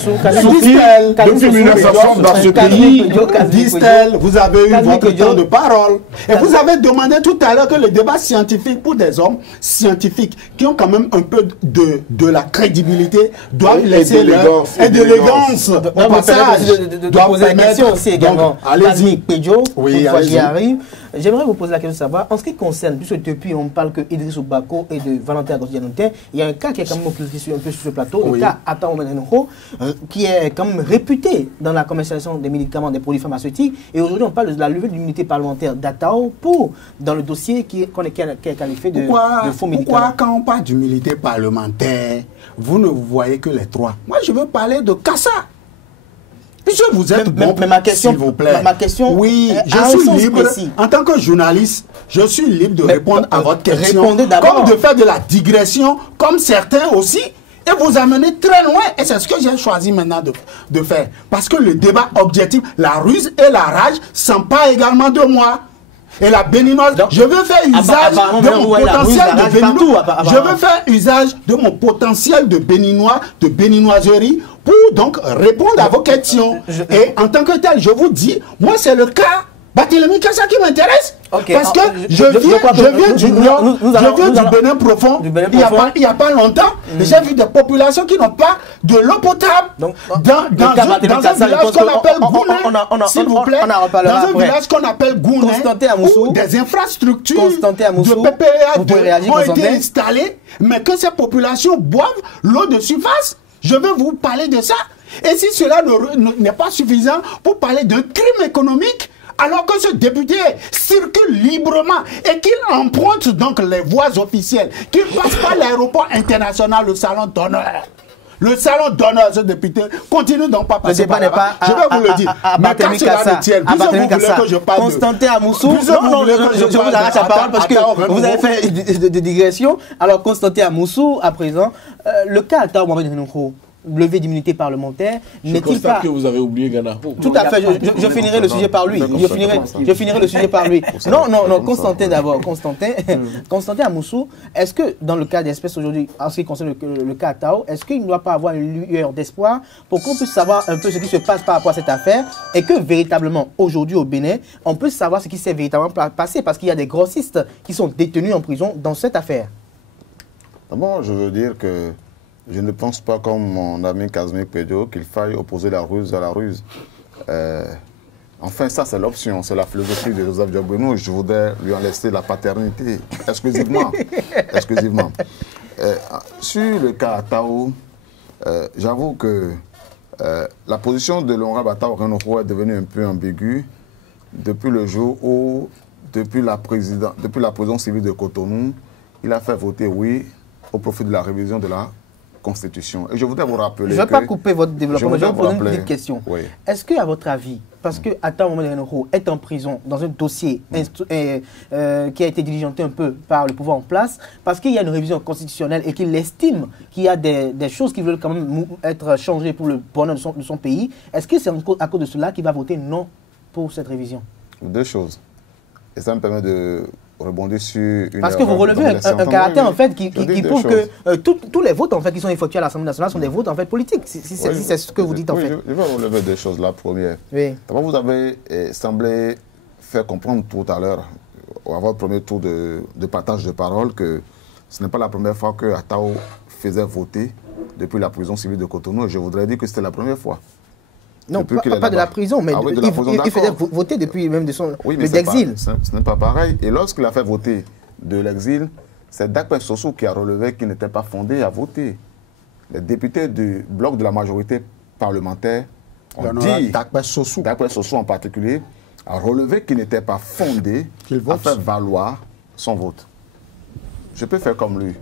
1960 dans ce pays, Distel, vous avez eu votre temps de parole. Et vous avez demandé tout à l'heure que le débat scientifique pour des hommes scientifiques qui ont quand même un peu de la crédibilité doivent laisser leur et d'élégance au passage. Doivent poser la question aussi également. Allez-y, Pédio, j'y arrive. J'aimerais vous poser la question de savoir, en ce qui concerne, puisque depuis on parle que Idriss Oubako et de Valentin Agostinianotin, il y a un cas qui est quand même occulté un peu sur ce plateau, le cas Ata Omenenho, qui est quand même réputé dans la commercialisation des médicaments, des produits pharmaceutiques. Et aujourd'hui, on parle de la levée de l'immunité parlementaire d'Atao dans le dossier qui est qualifié de faux médicaments. Pourquoi, quand on parle d'immunité parlementaire, vous ne voyez que les trois? Moi, je veux parler de Kassa. Puisque vous êtes bon, s'il vous plaît. Ma question, oui, je suis libre, en tant que journaliste, je suis libre de répondre à votre question, comme de faire de la digression, comme certains aussi, et vous amener très loin. Et c'est ce que j'ai choisi maintenant de faire. Parce que le débat objectif, la ruse et la rage s'emparent également de moi. Et la béninoise, je veux faire usage de mon potentiel de béninois. Je veux faire usage de mon potentiel de béninois, de béninoiserie, pour donc répondre à vos questions. Et en tant que tel, je vous dis, moi c'est le cas Barthélémy Kassa qui m'intéresse. Parce que je viens du Nord, je viens du Bénin profond, il n'y a pas longtemps, j'ai vu des populations qui n'ont pas de l'eau potable. Dans un village qu'on appelle Gounet, s'il vous plaît, dans un village qu'on appelle Gounet, où des infrastructures de PPA ont été installées, mais que ces populations boivent l'eau de surface. Je veux vous parler de ça. Et si cela n'est pas suffisant pour parler d'un crime économique, alors que ce député circule librement et qu'il emprunte donc les voies officielles, qu'il passe par l'aéroport international, le salon d'honneur. Le salon d'honneur, ce député, continue donc pas passer par là-bas. Je vais vous le dire. Mais quand cela ne tienne, puisque vous voulez que je parle de... Constantin Amoussou, non, je vous arrache la parole parce que vous avez fait de digression. Alors, Constantin Amoussou, à présent, le cas Ata Omenenho, levée d'immunité parlementaire, Je n'est-il constate pas... que vous avez oublié Ganapo. Tout à fait, je finirai le sujet par lui. Je finirai le sujet par lui. Non, Constantin d'abord. Constantin Amoussou, est-ce que dans le cas d'espèce aujourd'hui, en ce qui concerne le cas Atao, est-ce qu'il ne doit pas avoir une lueur d'espoir pour qu'on puisse savoir un peu ce qui se passe par rapport à cette affaire et que véritablement aujourd'hui au Bénin, on peut savoir ce qui s'est véritablement passé parce qu'il y a des grossistes qui sont détenus en prison dans cette affaire? D'abord, je veux dire que je ne pense pas, comme mon ami Casimir Pédio, qu'il faille opposer la ruse à la ruse. Enfin, ça, c'est l'option, c'est la philosophie de Joseph Diogbenou. Je voudrais lui en laisser la paternité, exclusivement. Sur le cas Atao, j'avoue que la position de l'honorable Atao Renouveau est devenue un peu ambiguë depuis le jour où, depuis la prison civile de Cotonou, il a fait voter oui au profit de la révision de la Constitution. Et je voudrais vous rappeler. Je ne vais pas couper votre développement, mais je vais vous poser une petite question. Oui. Est-ce qu'à votre avis, parce que Atao Renouveau est en prison dans un dossier qui a été diligenté un peu par le pouvoir en place, parce qu'il y a une révision constitutionnelle et qu'il estime qu'il y a des choses qui veulent quand même être changées pour le bonheur de son pays, est-ce que c'est à cause de cela qu'il va voter non pour cette révision? Deux choses. Et ça me permet de rebondir sur une... Parce que vous relevez un caractère en fait qui prouve que tous les votes en fait qui sont effectués à l'Assemblée nationale sont des votes en fait politiques, si c'est ce que vous dites en fait. Je vais relever deux choses. La première, d'abord vous avez semblé faire comprendre tout à l'heure, à votre premier tour de partage de parole, que ce n'est pas la première fois que Atao faisait voter depuis la prison civile de Cotonou. Et je voudrais dire que c'était la première fois. Non, pas de la prison, mais il faisait voter depuis même d'exil. Ce n'est pas pareil. Et lorsqu'il a fait voter de l'exil, c'est Dakpe Sossou qui a relevé qu'il n'était pas fondé à voter. Les députés du bloc de la majorité parlementaire ont dit, Dakpe Sossou en particulier, a relevé qu'il n'était pas fondé à faire valoir son vote. Je peux faire comme lui,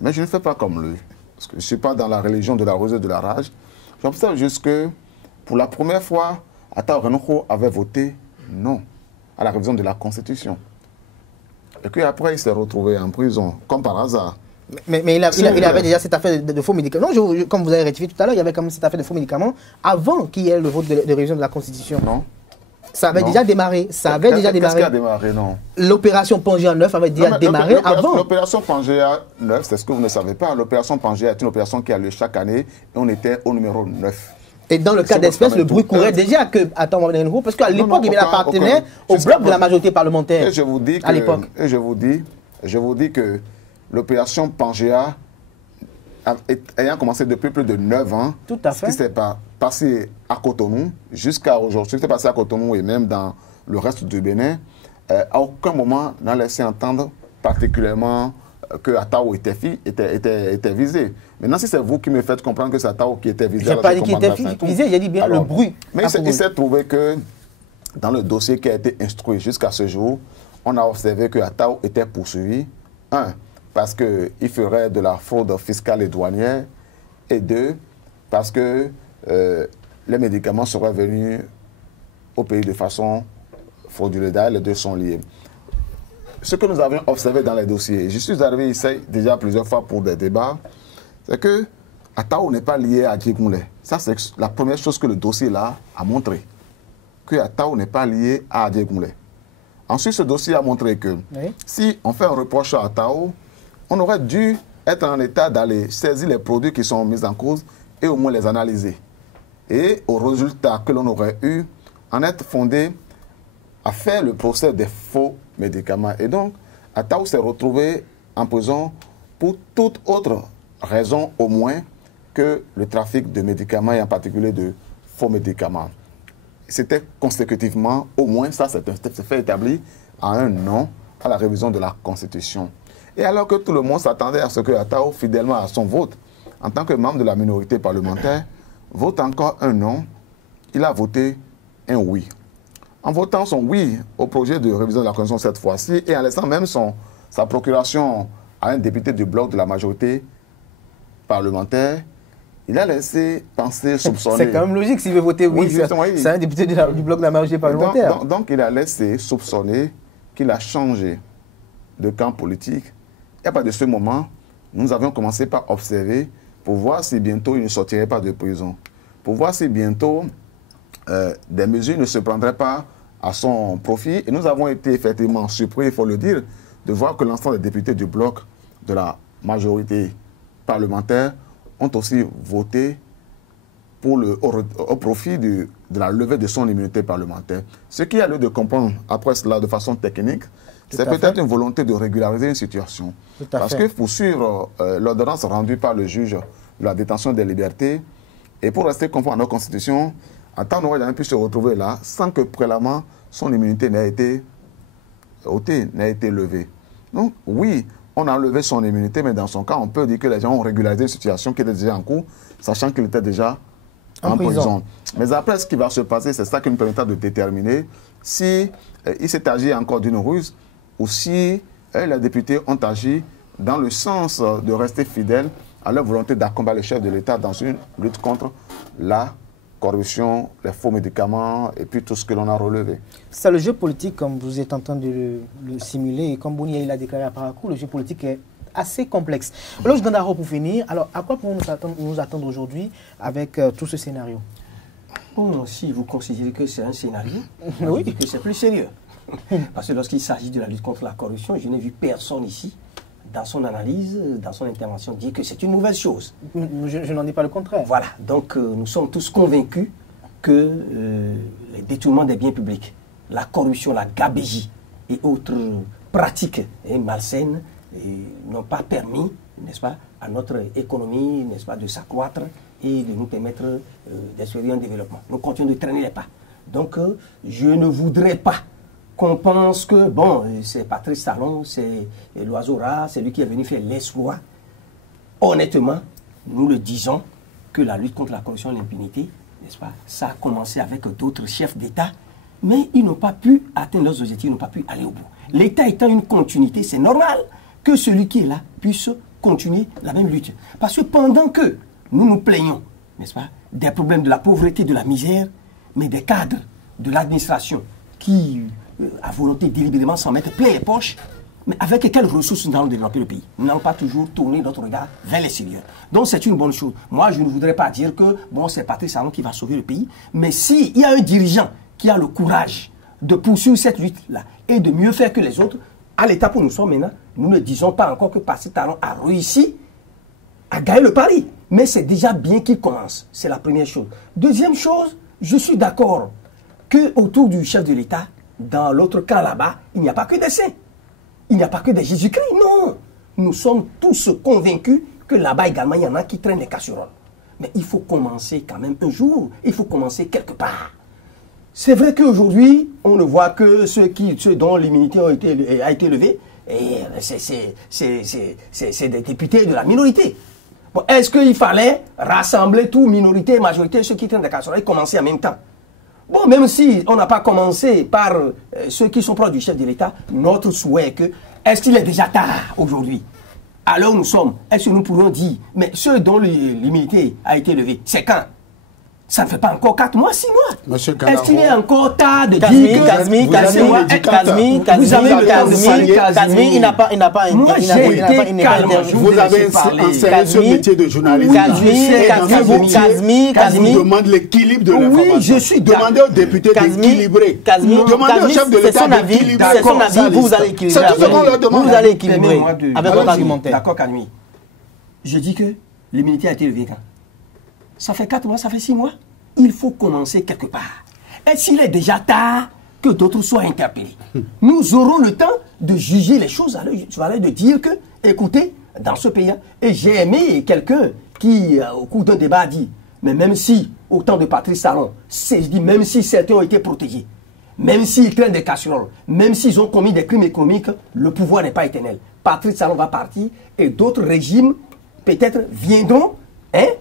mais je ne fais pas comme lui. Parce que je ne suis pas dans la religion de la rose et de la rage. J'observe juste que pour la première fois, Atao Renouveau avait voté non à la révision de la Constitution. Et puis après, il s'est retrouvé en prison, comme par hasard. Mais il avait déjà cette affaire de faux médicaments. Non, comme vous avez rectifié tout à l'heure, il y avait quand même cette affaire de faux médicaments avant qu'il y ait le vote de révision de la Constitution. Non. Ça avait déjà démarré. Qu'est-ce qui a démarré, non? L'opération Pangea 9 avait déjà démarré avant. L'opération Pangea 9, c'est ce que vous ne savez pas. L'opération Pangea est une opération qui a lieu chaque année et on était au numéro 9. Et dans le cas d'espèce, le bruit courait déjà que Atao Renouveau, parce qu'à l'époque, il appartenait au bloc de la majorité parlementaire. Et je vous dis que l'opération Pangea, ayant commencé depuis plus de 9 ans, tout à fait. Ce qui s'est passé à Cotonou, jusqu'à aujourd'hui, ce qui s'est passé à Cotonou et même dans le reste du Bénin, à aucun moment n'a laissé entendre particulièrement que Atao était visé. Maintenant, si c'est vous qui me faites comprendre que c'est Atao qui était visé... Je n'ai pas dit qu'il était visé, j'ai dit bien alors, le bruit. Mais il s'est trouvé que dans le dossier qui a été instruit jusqu'à ce jour, on a observé que Atao était poursuivi. 1, parce qu'il ferait de la fraude fiscale et douanière. Et 2, parce que les médicaments seraient venus au pays de façon frauduleuse. Les deux sont liés. Ce que nous avions observé dans les dossiers, je suis arrivé ici déjà plusieurs fois pour des débats, c'est que Atao n'est pas lié à Djegounlé. Ça, c'est la première chose que le dossier-là a montré. Que Atao n'est pas lié à Djegounlé. Ensuite, ce dossier a montré que si on fait un reproche à Atao, on aurait dû être en état d'aller saisir les produits qui sont mis en cause et au moins les analyser. Et au résultat que l'on aurait eu, en être fondé à faire le procès des faux médicaments. Et donc, Atao s'est retrouvé en prison pour toute autre raison au moins que le trafic de médicaments et en particulier de faux médicaments. C'était consécutivement, au moins, ça c'est fait établi, à un non à la révision de la Constitution. Et alors que tout le monde s'attendait à ce que Atao, fidèlement à son vote, en tant que membre de la minorité parlementaire, vote encore un non, il a voté un oui. En votant son oui au projet de révision de la Constitution cette fois-ci et en laissant même sa procuration à un député du bloc de la majorité parlementaire, il a laissé penser, soupçonner... C'est quand même logique s'il veut voter oui, c'est un député du bloc de la majorité parlementaire. Donc il a laissé soupçonner qu'il a changé de camp politique. Et à partir de ce moment, nous avions commencé par observer pour voir si bientôt il ne sortirait pas de prison, pour voir si bientôt des mesures ne se prendraient pas à son profit. Et nous avons été effectivement surpris, il faut le dire, de voir que l'ensemble des députés du bloc de la majorité parlementaire ont aussi voté pour au profit de la levée de son immunité parlementaire. Ce qui a lieu de comprendre après cela de façon technique, c'est peut-être une volonté de régulariser une situation. Parce que pour suivre l'ordonnance rendue par le juge de la détention des libertés, et pour rester conforme à notre constitution, Anta n'aurait jamais pu se retrouver là sans que préalablement son immunité n'ait été ôtée, n'ait été levée. Donc oui, on a enlevé son immunité, mais dans son cas, on peut dire que les gens ont régularisé une situation qui était déjà en cours, sachant qu'il était déjà en prison. Mais après, ce qui va se passer, c'est ça qui nous permettra de déterminer si il s'est agi encore d'une ruse ou si les députés ont agi dans le sens de rester fidèles à leur volonté d'accompagner le chef de l'État dans une lutte contre la corruption, les faux médicaments et puis tout ce que l'on a relevé. C'est le jeu politique, comme vous êtes en train de le simuler, et comme Bouni l'a déclaré à Parakou, le jeu politique est assez complexe. Alors, Gandaro, pour finir, alors à quoi pouvons nous attendre aujourd'hui avec tout ce scénario? Bon, si vous considérez que c'est un scénario, oui, que c'est plus sérieux. Parce que lorsqu'il s'agit de la lutte contre la corruption, je n'ai vu personne ici, dans son analyse, dans son intervention, dire que c'est une mauvaise chose. Je n'en dis pas le contraire. Voilà, donc nous sommes tous convaincus que les détournements des biens publics, la corruption, la gabegie et autres pratiques malsaines n'ont pas permis, n'est-ce pas, à notre économie, n'est-ce pas, de s'accroître et de nous permettre d'assurer un développement. Nous continuons de traîner les pas. Donc, je ne voudrais pas qu'on pense que, bon, c'est Patrice Talon, c'est l'oiseau rare, c'est lui qui est venu faire l'exploit. Honnêtement, nous le disons, que la lutte contre la corruption et l'impunité, n'est-ce pas, ça a commencé avec d'autres chefs d'État, mais ils n'ont pas pu atteindre leurs objectifs, ils n'ont pas pu aller au bout. L'État étant une continuité, c'est normal que celui qui est là puisse continuer la même lutte. Parce que pendant que nous nous plaignons, n'est-ce pas, des problèmes de la pauvreté, de la misère, mais des cadres de l'administration qui à volonté délibérément s'en mettre plein les poches, mais avec quelles ressources nous allons développer le pays? Nous n'allons pas toujours tourner notre regard vers l'extérieur. Donc c'est une bonne chose. Moi, je ne voudrais pas dire que bon, c'est Patrice Talon qui va sauver le pays, mais s'il y a un dirigeant qui a le courage de poursuivre cette lutte-là et de mieux faire que les autres, à l'étape où nous sommes maintenant, nous ne disons pas encore que Patrice Talon a réussi à gagner le pari, mais c'est déjà bien qu'il commence. C'est la première chose. Deuxième chose, je suis d'accord qu'autour du chef de l'État, dans l'autre camp là-bas, il n'y a pas que des saints. Il n'y a pas que des Jésus-Christ, non. Nous sommes tous convaincus que là-bas également, il y en a qui traînent des casseroles. Mais il faut commencer quand même un jour. Il faut commencer quelque part. C'est vrai qu'aujourd'hui, on ne voit que ceux dont l'immunité a été levée, et c'est des députés de la minorité. Bon, est-ce qu'il fallait rassembler tout, minorité et majorité, ceux qui traînent des casseroles, et commencer en même temps? Bon, même si on n'a pas commencé par ceux qui sont proches du chef de l'État, notre souhait est que, est-ce qu'il est déjà tard aujourd'hui? Alors nous sommes, est-ce que nous pourrons dire, mais ceux dont l'immunité a été levée, c'est quand? Ça ne fait pas encore 4 mois, 6 mois. Est-ce qu'il est encore tard de dire que... Kazmi, il n'a pas vous avez enseigné ce métier de journaliste. Kazmi demande l'équilibre de l'information. Oui, je suis demandez aux députés d'équilibrer. Demandez au chef de l'État d'équilibrer. C'est son avis, vous allez équilibrer. C'est tout ce qu'on leur demande. Vous allez équilibrer avec votre argumentaire. D'accord, Kazmi. Je dis que l'immunité a été levée quand? Ça fait 4 mois, ça fait 6 mois. Il faut commencer quelque part. Et s'il est déjà tard, que d'autres soient interpellés. Nous aurons le temps de juger les choses. Je vais de dire que, écoutez, dans ce pays, et j'ai aimé quelqu'un qui, au cours d'un débat, a dit, mais même si, au temps de Patrice Talon, même si certains ont été protégés, même s'ils traînent des casseroles, même s'ils ont commis des crimes économiques, le pouvoir n'est pas éternel. Patrice Talon va partir et d'autres régimes, peut-être, viendront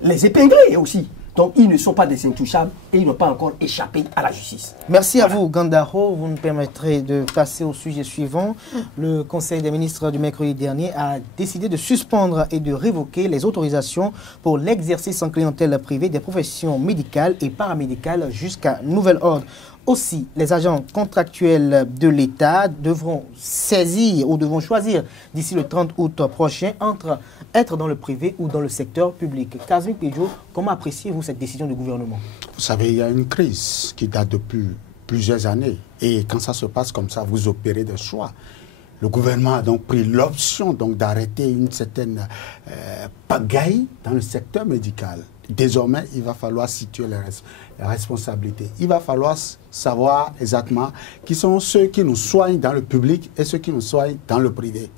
les épingler aussi. Donc, ils ne sont pas des intouchables et ils n'ont pas encore échappé à la justice. Merci à vous, Gandaro. Vous nous permettrez de passer au sujet suivant. Le Conseil des ministres du mercredi dernier a décidé de suspendre et de révoquer les autorisations pour l'exercice en clientèle privée des professions médicales et paramédicales jusqu'à nouvel ordre. aussi, les agents contractuels de l'État devront saisir ou devront choisir d'ici le 30 août prochain entre être dans le privé ou dans le secteur public. Kazmi Pedjo, comment appréciez-vous cette décision du gouvernement? Vous savez, il y a une crise qui date depuis plusieurs années. Et quand ça se passe comme ça, vous opérez des choix. Le gouvernement a donc pris l'option d'arrêter une certaine pagaille dans le secteur médical. Désormais, il va falloir situer les responsabilités. Il va falloir savoir exactement qui sont ceux qui nous soignent dans le public et ceux qui nous soignent dans le privé.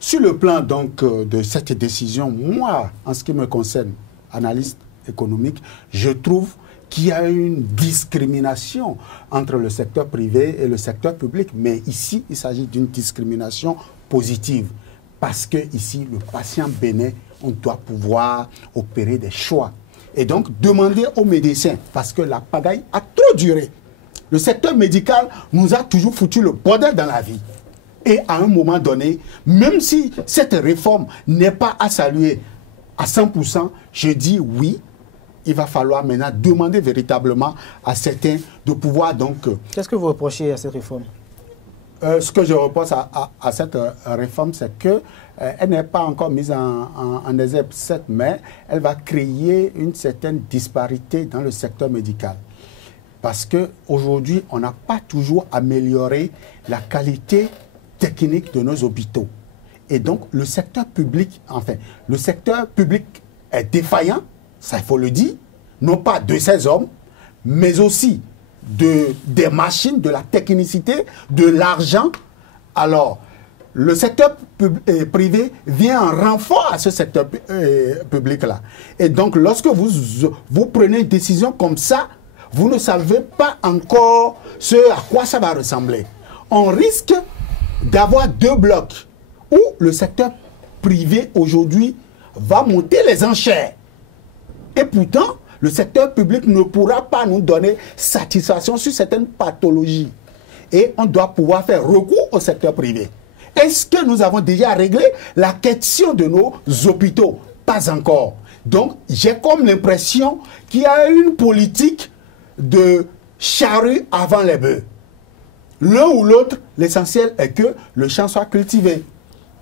Sur le plan donc de cette décision, moi, en ce qui me concerne, analyste économique, je trouve qu'il y a une discrimination entre le secteur privé et le secteur public. Mais ici, il s'agit d'une discrimination positive. Parce que ici, le patient bénin, on doit pouvoir opérer des choix. Et donc, demander aux médecins, parce que la pagaille a trop duré. Le secteur médical nous a toujours foutu le bordel dans la vie. Et à un moment donné, même si cette réforme n'est pas à saluer à 100%, je dis oui, il va falloir maintenant demander véritablement à certains de pouvoir donc... Qu'est-ce que vous reprochez à cette réforme? Ce que je reproche à cette réforme, c'est qu'elle n'est pas encore mise en exergue, mais elle va créer une certaine disparité dans le secteur médical. Parce qu'aujourd'hui, on n'a pas toujours amélioré la qualité technique de nos hôpitaux. Et donc, le secteur public, enfin, le secteur public est défaillant, ça il faut le dire, non pas de ses hommes, mais aussi des machines, de la technicité, de l'argent. Alors, le secteur privé vient en renfort à ce secteur public-là. Et donc, lorsque vous prenez une décision comme ça, vous ne savez pas encore ce à quoi ça va ressembler. On risque d'avoir deux blocs où le secteur privé aujourd'hui va monter les enchères. Et pourtant, le secteur public ne pourra pas nous donner satisfaction sur certaines pathologies. Et on doit pouvoir faire recours au secteur privé. Est-ce que nous avons déjà réglé la question de nos hôpitaux? Pas encore. Donc, j'ai comme l'impression qu'il y a une politique de charrue avant les bœufs. L'un ou l'autre, l'essentiel est que le champ soit cultivé.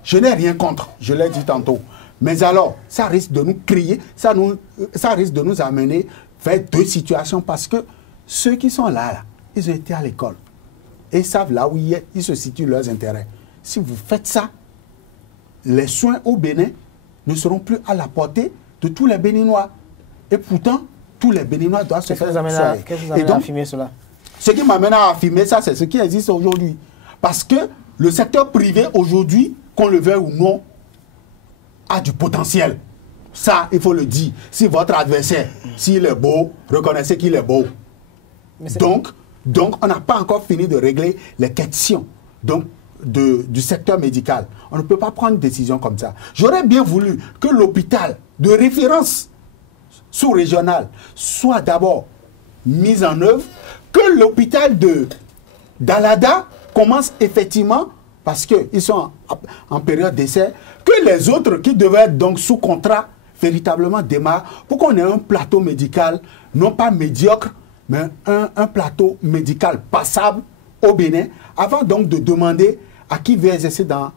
Je n'ai rien contre, je l'ai dit tantôt. Mais alors, ça risque de nous crier, ça risque de nous amener vers deux situations parce que ceux qui sont là, ils ont été à l'école et ils savent là où ils se situent leurs intérêts. Si vous faites ça, les soins au Bénin ne seront plus à la portée de tous les Béninois. Et pourtant, tous les Béninois doivent se faire soigner. Qu'est-ce que vous amène à affirmer cela? Ce qui m'amène à affirmer ça, c'est ce qui existe aujourd'hui. Parce que le secteur privé aujourd'hui, qu'on le veuille ou non, a du potentiel. Ça, il faut le dire. Si votre adversaire, s'il est beau, reconnaissez qu'il est beau. Donc, on n'a pas encore fini de régler les questions du secteur médical. On ne peut pas prendre une décision comme ça. J'aurais bien voulu que l'hôpital de référence sous-régional soit d'abord mis en œuvre, que l'hôpital d'Alada commence effectivement, parce qu'ils sont en période d'essai, que les autres qui devaient être donc sous contrat véritablement démarrent pour qu'on ait un plateau médical, non pas médiocre, mais un plateau médical passable au Bénin, avant donc de demander à qui veut exercer dans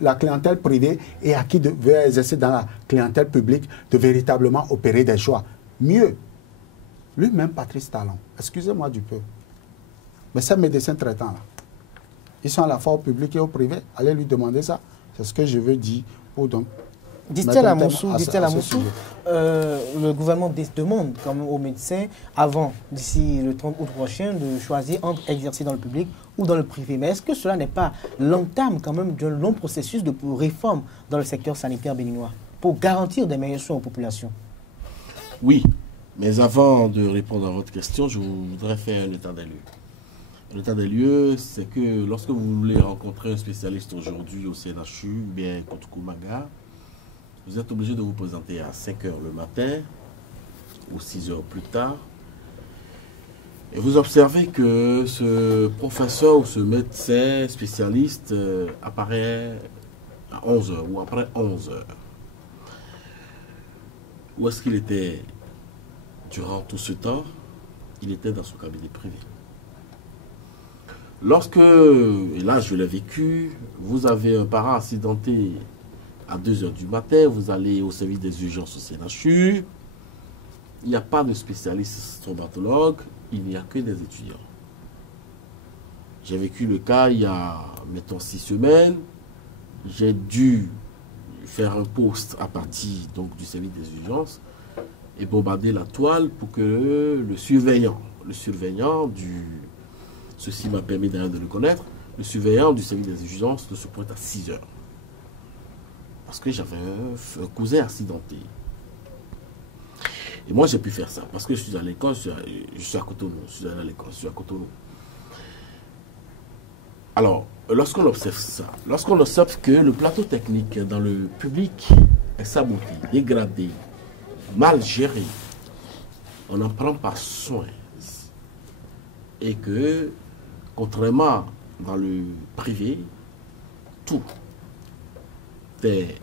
la clientèle privée et à qui veut exercer dans la clientèle publique de véritablement opérer des choix. Mieux, lui-même Patrice Talon, excusez-moi du peu, mais ces médecins traitants-là, ils sont à la fois au public et au privé. Allez lui demander ça. C'est ce que je veux dire. Dit-elle à Moussou, le gouvernement demande quand même aux médecins, avant, d'ici le 30 août prochain, de choisir entre exercer dans le public ou dans le privé. Mais est-ce que cela n'est pas l'entame quand même d'un long processus de réforme dans le secteur sanitaire béninois pour garantir des meilleurs soins aux populations? Oui, mais avant de répondre à votre question, je voudrais faire un état des lieux. L'état des lieux, c'est que lorsque vous voulez rencontrer un spécialiste aujourd'hui au CNHU, bien Kotoukou-Maga, vous êtes obligé de vous présenter à 5 h le matin ou 6 h plus tard. Et vous observez que ce professeur ou ce médecin spécialiste apparaît à 11 h ou après 11 h. Où est-ce qu'il était durant tout ce temps? Il était dans son cabinet privé. lorsque, et là je l'ai vécu, vous avez un parent accidenté à 2 h du matin, vous allez au service des urgences au CNHU, il n'y a pas de spécialiste traumatologue, il n'y a que des étudiants. J'ai vécu le cas il y a, mettons, 6 semaines, j'ai dû faire un poste à partir donc, du service des urgences et bombarder la toile pour que le surveillant ceci m'a permis d'ailleurs de le connaître, le surveillant du service des urgences ne se pointe à 6 h. Parce que j'avais un cousin accidenté. Et moi j'ai pu faire ça, parce que je suis à l'école, je suis à Cotonou, je suis allé à l'école, je suis à Cotonou. Alors, lorsqu'on observe ça, lorsqu'on observe que le plateau technique dans le public est saboté, dégradé, mal géré, on n'en prend pas soin. Et que, contrairement dans le privé, tout est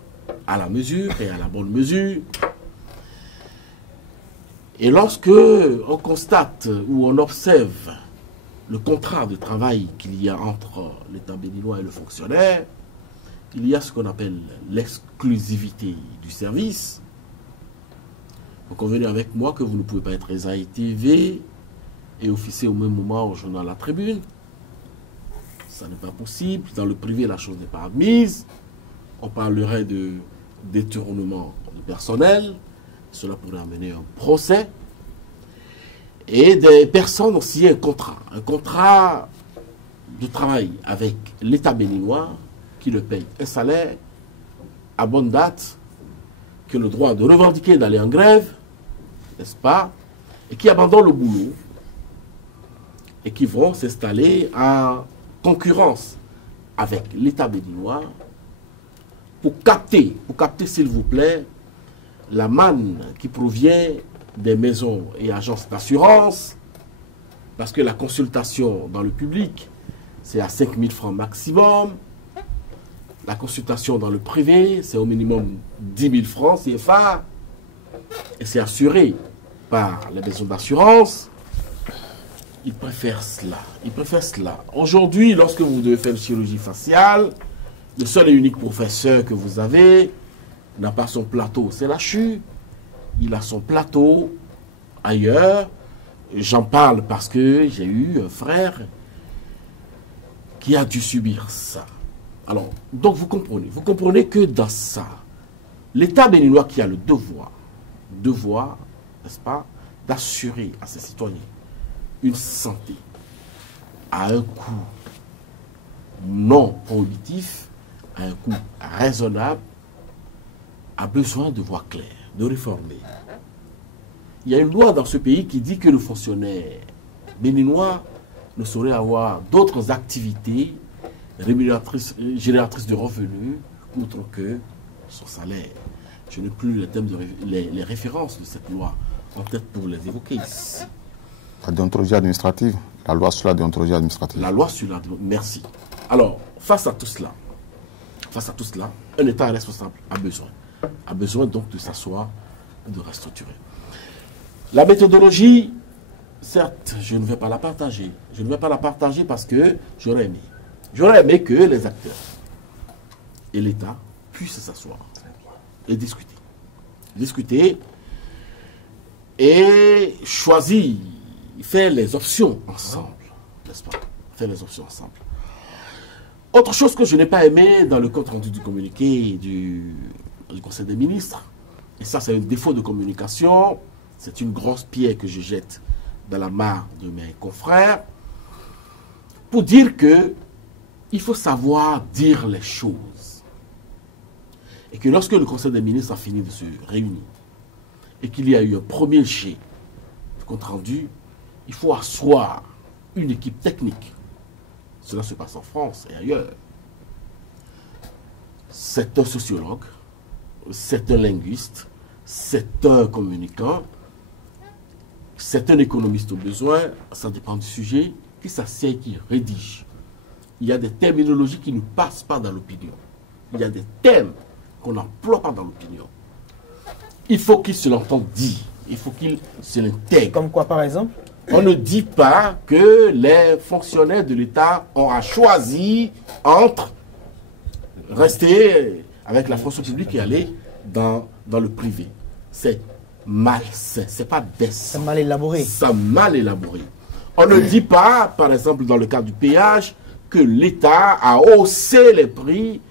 à la mesure et à la bonne mesure. Et lorsque on constate ou on observe le contrat de travail qu'il y a entre l'État béninois et le fonctionnaire, il y a ce qu'on appelle l'exclusivité du service. Vous convenez avec moi que vous ne pouvez pas être Esaïe TV et officier au même moment au journal La Tribune. Ça n'est pas possible. Dans le privé, la chose n'est pas admise. On parlerait de détournement de personnel. Cela pourrait amener un procès. Et des personnes ont signé un contrat de travail avec l'État béninois qui le paye un salaire à bonne date, qui a le droit de revendiquer d'aller en grève, n'est-ce pas, et qui abandonnent le boulot et qui vont s'installer en concurrence avec l'État béninois pour capter s'il vous plaît, la manne qui provient des maisons et agences d'assurance, parce que la consultation dans le public, c'est à 5 000 francs maximum. La consultation dans le privé, c'est au minimum 10 000 francs CFA, et c'est assuré par les maisons d'assurance. Ils préfèrent cela. Ils préfèrent cela. Aujourd'hui, lorsque vous devez faire une chirurgie faciale, le seul et unique professeur que vous avez n'a pas son plateau, c'est la CHU. Il a son plateau ailleurs. J'en parle parce que j'ai eu un frère qui a dû subir ça. Alors, donc vous comprenez que dans ça, l'État béninois qui a le devoir, n'est-ce pas, d'assurer à ses citoyens une santé à un coût non prohibitif, à un coût raisonnable, a besoin de voir clair, de réformer. Il y a une loi dans ce pays qui dit que le fonctionnaire béninois ne saurait avoir d'autres activités génératrices de revenus outre que son salaire. Je n'ai plus les références de cette loi en tête pour les évoquer ici. La déontologie administrative, la loi sur la déontologie administrative. La loi sur la déontologie, merci. Alors, face à tout cela, un État responsable a besoin donc de s'asseoir, de restructurer. La méthodologie, certes, je ne vais pas la partager. Je ne vais pas la partager parce que j'aurais aimé que les acteurs et l'État puissent s'asseoir et discuter. Discuter et choisir, faire les options ensemble, n'est-ce pas? Faire les options ensemble. Autre chose que je n'ai pas aimé dans le compte rendu du communiqué du Conseil des ministres, et ça c'est un défaut de communication, c'est une grosse pierre que je jette dans la mare de mes confrères, pour dire que il faut savoir dire les choses. Et que lorsque le Conseil des ministres a fini de se réunir, et qu'il y a eu un premier jet de compte rendu, il faut asseoir une équipe technique. Cela se passe en France et ailleurs. C'est un sociologue, c'est un linguiste, c'est un communicant, c'est un économiste au besoin, ça dépend du sujet, qui s'assied et qui rédige. Il y a des terminologies qui ne passent pas dans l'opinion. Il y a des thèmes qu'on n'emploie pas dans l'opinion. Il faut qu'il se l'entende dire. Il faut qu'il se l'intègre. Comme quoi, par exemple? On ne dit pas que les fonctionnaires de l'État auront choisi entre rester avec la fonction publique et aller dans le privé. C'est malsain, c'est pas décent. C'est mal élaboré. C'est mal élaboré. On ne dit pas, par exemple, dans le cas du péage, que l'État a haussé les prix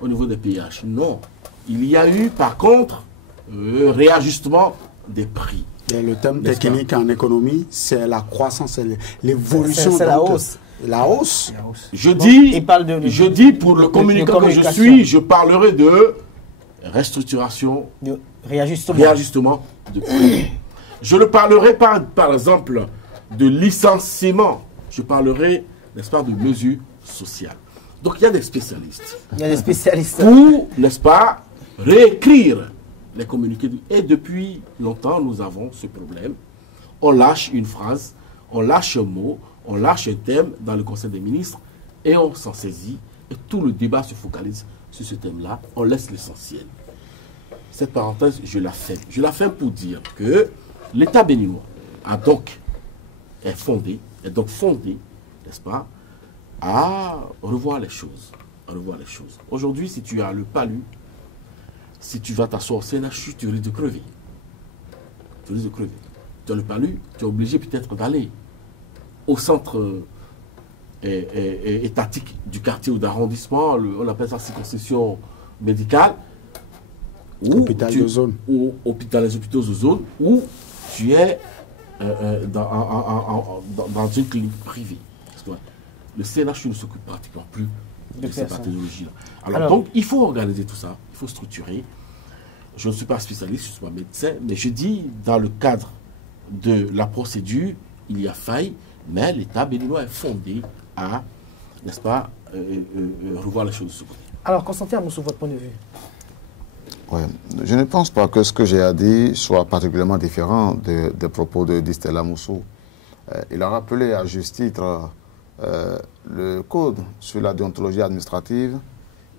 au niveau des péages. Non. Il y a eu, par contre, réajustement des prix. Et le terme technique en économie, c'est la croissance, l'évolution. C'est la hausse. La hausse. Je dis, je dis pour le communicant que je suis, je parlerai de restructuration, de réajustement de prix. Je ne parlerai pas, par exemple, de licenciement. Je parlerai, n'est-ce pas, de mesures sociales. Donc, il y a des spécialistes. Il y a des spécialistes. Pour, n'est-ce pas, réécrire les communiqués. Et depuis longtemps, nous avons ce problème. On lâche une phrase, on lâche un mot, on lâche un thème dans le Conseil des ministres et on s'en saisit. Et tout le débat se focalise sur ce thème-là. On laisse l'essentiel. Cette parenthèse, je la fais. Je la fais pour dire que l'État béninois est fondé, n'est-ce pas, à revoir les choses. Aujourd'hui, si tu as le palu, si tu vas t'asseoir au CNHU, tu risques de crever. Tu as le palu, tu es obligé peut-être d'aller au centre étatique du quartier ou d'arrondissement, on appelle ça circonscription médicale, ou dans les hôpitaux de zone, où tu es dans une clinique privée. Le CNHU ne s'occupe pratiquement plus de ces pathologies-là. Alors, donc, il faut organiser tout ça, il faut structurer. Je ne suis pas spécialiste, je ne suis pas médecin, mais je dis, dans le cadre de la procédure, il y a faille, mais l'État béninois est fondé à, n'est-ce pas, revoir les choses de ce côté. Alors, Constantin Amoussou, votre point de vue? Ouais. Je ne pense pas que ce que j'ai à dire soit particulièrement différent des propos de Stella Moussou. Il a rappelé à juste titre le code sur la déontologie administrative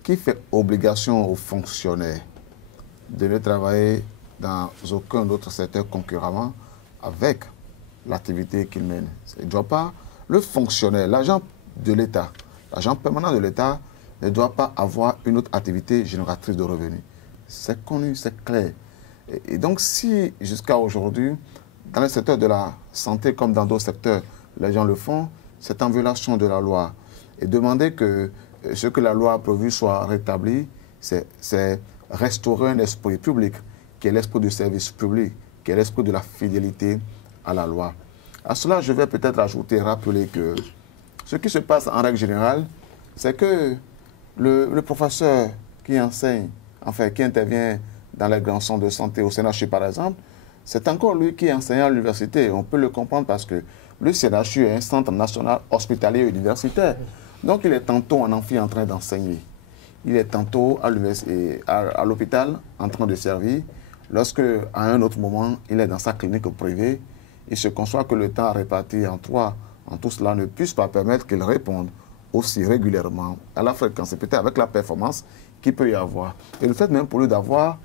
qui fait obligation aux fonctionnaires de ne travailler dans aucun autre secteur concurremment avec l'activité qu'ils mènent. Il ne doit pas, le fonctionnaire, l'agent de l'État, l'agent permanent de l'État ne doit pas avoir une autre activité génératrice de revenus. C'est connu, c'est clair. Et donc si jusqu'à aujourd'hui, dans le secteur de la santé comme dans d'autres secteurs, les gens le font, c'est en violation de la loi. Et demander que ce que la loi a prévu soit rétabli, c'est restaurer un esprit public, qui est l'esprit du service public, qui est l'esprit de la fidélité à la loi. À cela, je vais peut-être ajouter, rappeler que ce qui se passe en règle générale, c'est que le professeur qui enseigne, enfin qui intervient dans les grands centres de santé au CNHU par exemple, c'est encore lui qui enseigne à l'université. On peut le comprendre parce que le CNHU est un centre national hospitalier universitaire. Donc il est tantôt en amphi en train d'enseigner. Il est tantôt à l'hôpital en train de servir. Lorsque, à un autre moment, il est dans sa clinique privée, il se conçoit que le temps réparti en tout cela ne puisse pas permettre qu'il réponde aussi régulièrement à la fréquence et peut-être avec la performance qu'il peut y avoir. Et le fait même pour lui d'avoir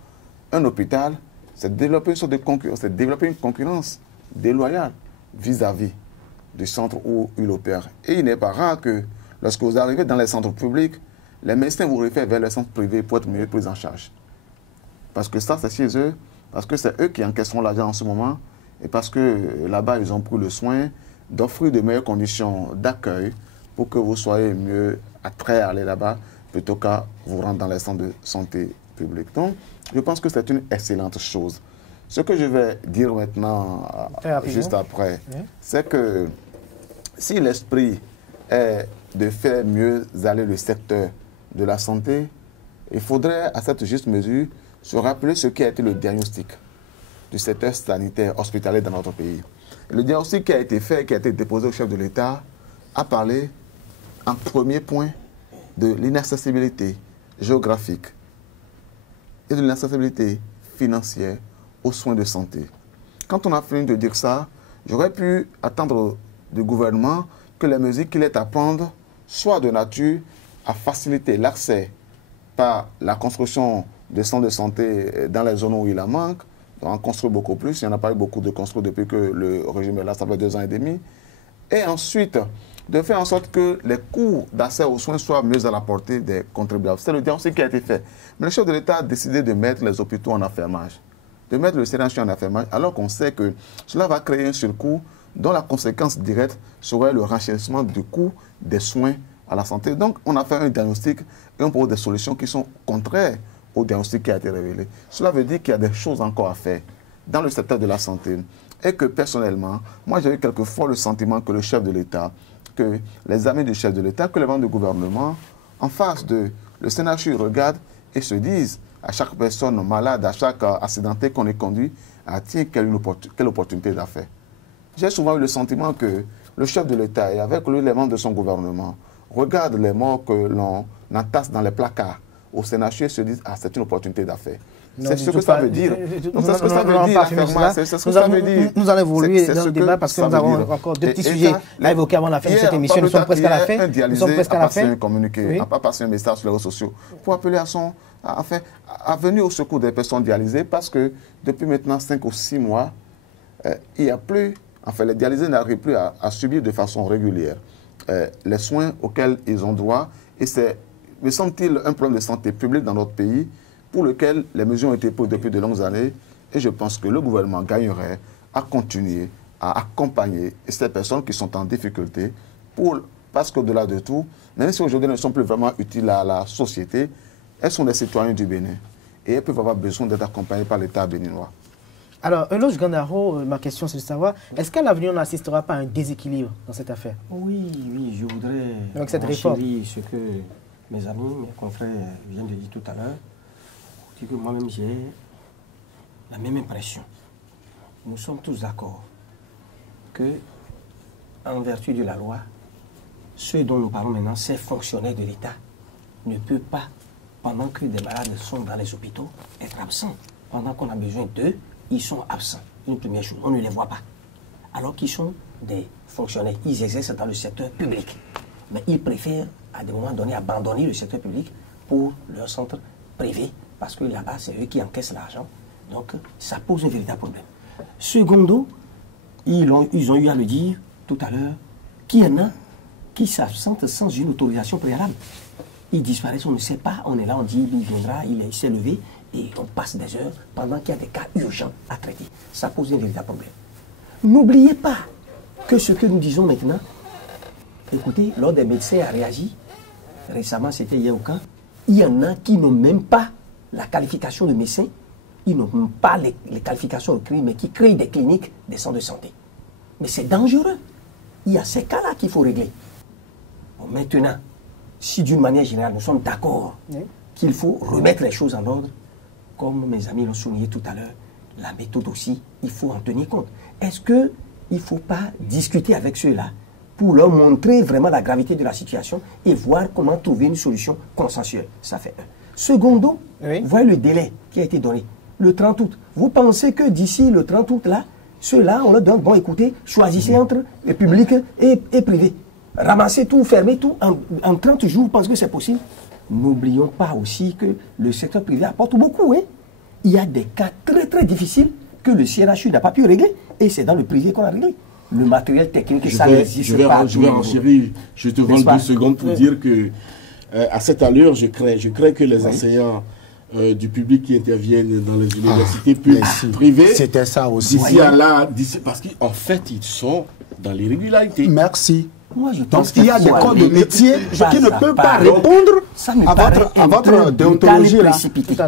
un hôpital, c'est développer une sorte de concurrence, c'est développer une concurrence déloyale vis-à-vis du centre où il opère. Et il n'est pas rare que lorsque vous arrivez dans les centres publics, les médecins vous réfèrent vers les centres privés pour être mieux pris en charge. Parce que ça, c'est chez eux, parce que c'est eux qui encaisseront l'argent en ce moment, et parce que là-bas, ils ont pris le soin d'offrir de meilleures conditions d'accueil pour que vous soyez mieux attraits à aller là-bas, plutôt qu'à vous rendre dans les centres de santé publique. Donc, je pense que c'est une excellente chose. Ce que je vais dire maintenant, juste après, c'est que si l'esprit est de faire mieux aller le secteur de la santé, il faudrait, à cette juste mesure, se rappeler ce qui a été le diagnostic du secteur sanitaire hospitalier dans notre pays. Et le diagnostic qui a été fait, qui a été déposé au chef de l'État, a parlé en premier point de l'inaccessibilité géographique et de l'inaccessibilité financière aux soins de santé. Quand on a fini de dire ça, j'aurais pu attendre du gouvernement que les mesures qu'il est à prendre soient de nature à faciliter l'accès par la construction de centres de santé dans les zones où il en manque, en construire beaucoup plus. Il n'y en a pas eu beaucoup de construits depuis que le régime est là, ça fait 2 ans et demi. Et ensuite, de faire en sorte que les coûts d'accès aux soins soient mieux à la portée des contribuables. C'est le diagnostic qui a été fait. Mais le chef de l'État a décidé de mettre les hôpitaux en affermage, de mettre le CNHU en affermage, alors qu'on sait que cela va créer un surcoût dont la conséquence directe serait le renchérissement du coût des soins à la santé. Donc, on a fait un diagnostic et on propose des solutions qui sont contraires au diagnostic qui a été révélé. Cela veut dire qu'il y a des choses encore à faire dans le secteur de la santé et que personnellement, moi j'ai eu quelquefois le sentiment que le chef de l'État, que les amis du chef de l'État, que les membres du gouvernement, en face de le CNHU, regardent et se disent à chaque personne malade, à chaque accidenté qu'on est conduit, ah tiens, quelle opportunité d'affaires. J'ai souvent eu le sentiment que le chef de l'État et avec lui les membres de son gouvernement regardent les morts que l'on entasse dans les placards au CNHU et se disent ah c'est une opportunité d'affaires. C'est ce que ça veut dire. C'est ce que ça veut dire. C'est ce que ça veut dire. Nous allons évoluer dans le débat parce que nous avons encore 2 petits sujets à évoquer avant la fin de cette émission. Nous sommes presque à la fin. Nous sommes presque à la fin. N'a pas passé un message sur les réseaux sociaux pour appeler à venir au secours des personnes dialysées parce que depuis maintenant 5 ou 6 mois, il n'y a plus, les dialysés n'arrivent plus à subir de façon régulière les soins auxquels ils ont droit et c'est, me semble-t-il, un problème de santé publique dans notre pays pour lequel les mesures ont été prises depuis de longues années. Et je pense que le gouvernement gagnerait à continuer à accompagner ces personnes qui sont en difficulté parce qu'au-delà de tout, même si aujourd'hui elles ne sont plus vraiment utiles à la société, elles sont des citoyens du Bénin et elles peuvent avoir besoin d'être accompagnées par l'État béninois. Alors, Eloge Gandaro, ma question c'est de savoir, est-ce qu'à l'avenir on n'assistera pas à un déséquilibre dans cette affaire? Oui, je voudrais donc, cette réforme. Ce que mes amis, mes confrères viennent de dire tout à l'heure, que moi-même j'ai la même impression. Nous sommes tous d'accord que, en vertu de la loi, ceux dont nous parlons maintenant, ces fonctionnaires de l'État, ne peuvent pas, pendant que des malades sont dans les hôpitaux, être absents. Pendant qu'on a besoin d'eux, ils sont absents. Une première chose, on ne les voit pas. Alors qu'ils sont des fonctionnaires, ils exercent dans le secteur public. Mais ils préfèrent, à des moments donnés, abandonner le secteur public pour leur centre privé. Parce que là-bas, c'est eux qui encaissent l'argent. Donc, ça pose un véritable problème. Secondo, ils ont eu à le dire tout à l'heure, qu'il y en a qui s'absentent sans une autorisation préalable. Ils disparaissent, on ne sait pas, on est là, on dit, il viendra, il s'est levé, et on passe des heures pendant qu'il y a des cas urgents à traiter. Ça pose un véritable problème. N'oubliez pas que ce que nous disons maintenant, écoutez, l'Ordre des médecins a réagi, récemment, c'était hier au camp, il y en a qui n'ont même pas la qualification de médecin, ils n'ont pas les qualifications écrites, mais qui créent des cliniques, des centres de santé. Mais c'est dangereux. Il y a ces cas-là qu'il faut régler. Bon, maintenant, si d'une manière générale, nous sommes d'accord qu'il faut remettre les choses en ordre, comme mes amis l'ont souligné tout à l'heure, la méthode aussi, il faut en tenir compte. Est-ce qu'il ne faut pas discuter avec ceux-là pour leur montrer vraiment la gravité de la situation et voir comment trouver une solution consensuelle? Ça fait un. Secondo, voyez le délai qui a été donné, le 30 août. Vous pensez que d'ici le 30 août, là, ceux-là, on leur donne, bon, écoutez, choisissez entre le public et privé. Ramassez tout, fermez tout en 30 jours, vous pensez que c'est possible? N'oublions pas aussi que le secteur privé apporte beaucoup. Il y a des cas très très difficiles que le CNHU n'a pas pu régler et c'est dans le privé qu'on a réglé. Le matériel technique, ça n'existe pas. Je vais renchérir, je te vends 2 secondes pour dire que à cette allure, je crains que les enseignants du public qui interviennent dans les universités privées, c'était ça aussi. D'ici à là, parce qu'en fait, ils sont dans l'irrégularité. Merci. Moi, donc il y a des corps de métier qui ne peuvent pas répondre à votre déontologie là.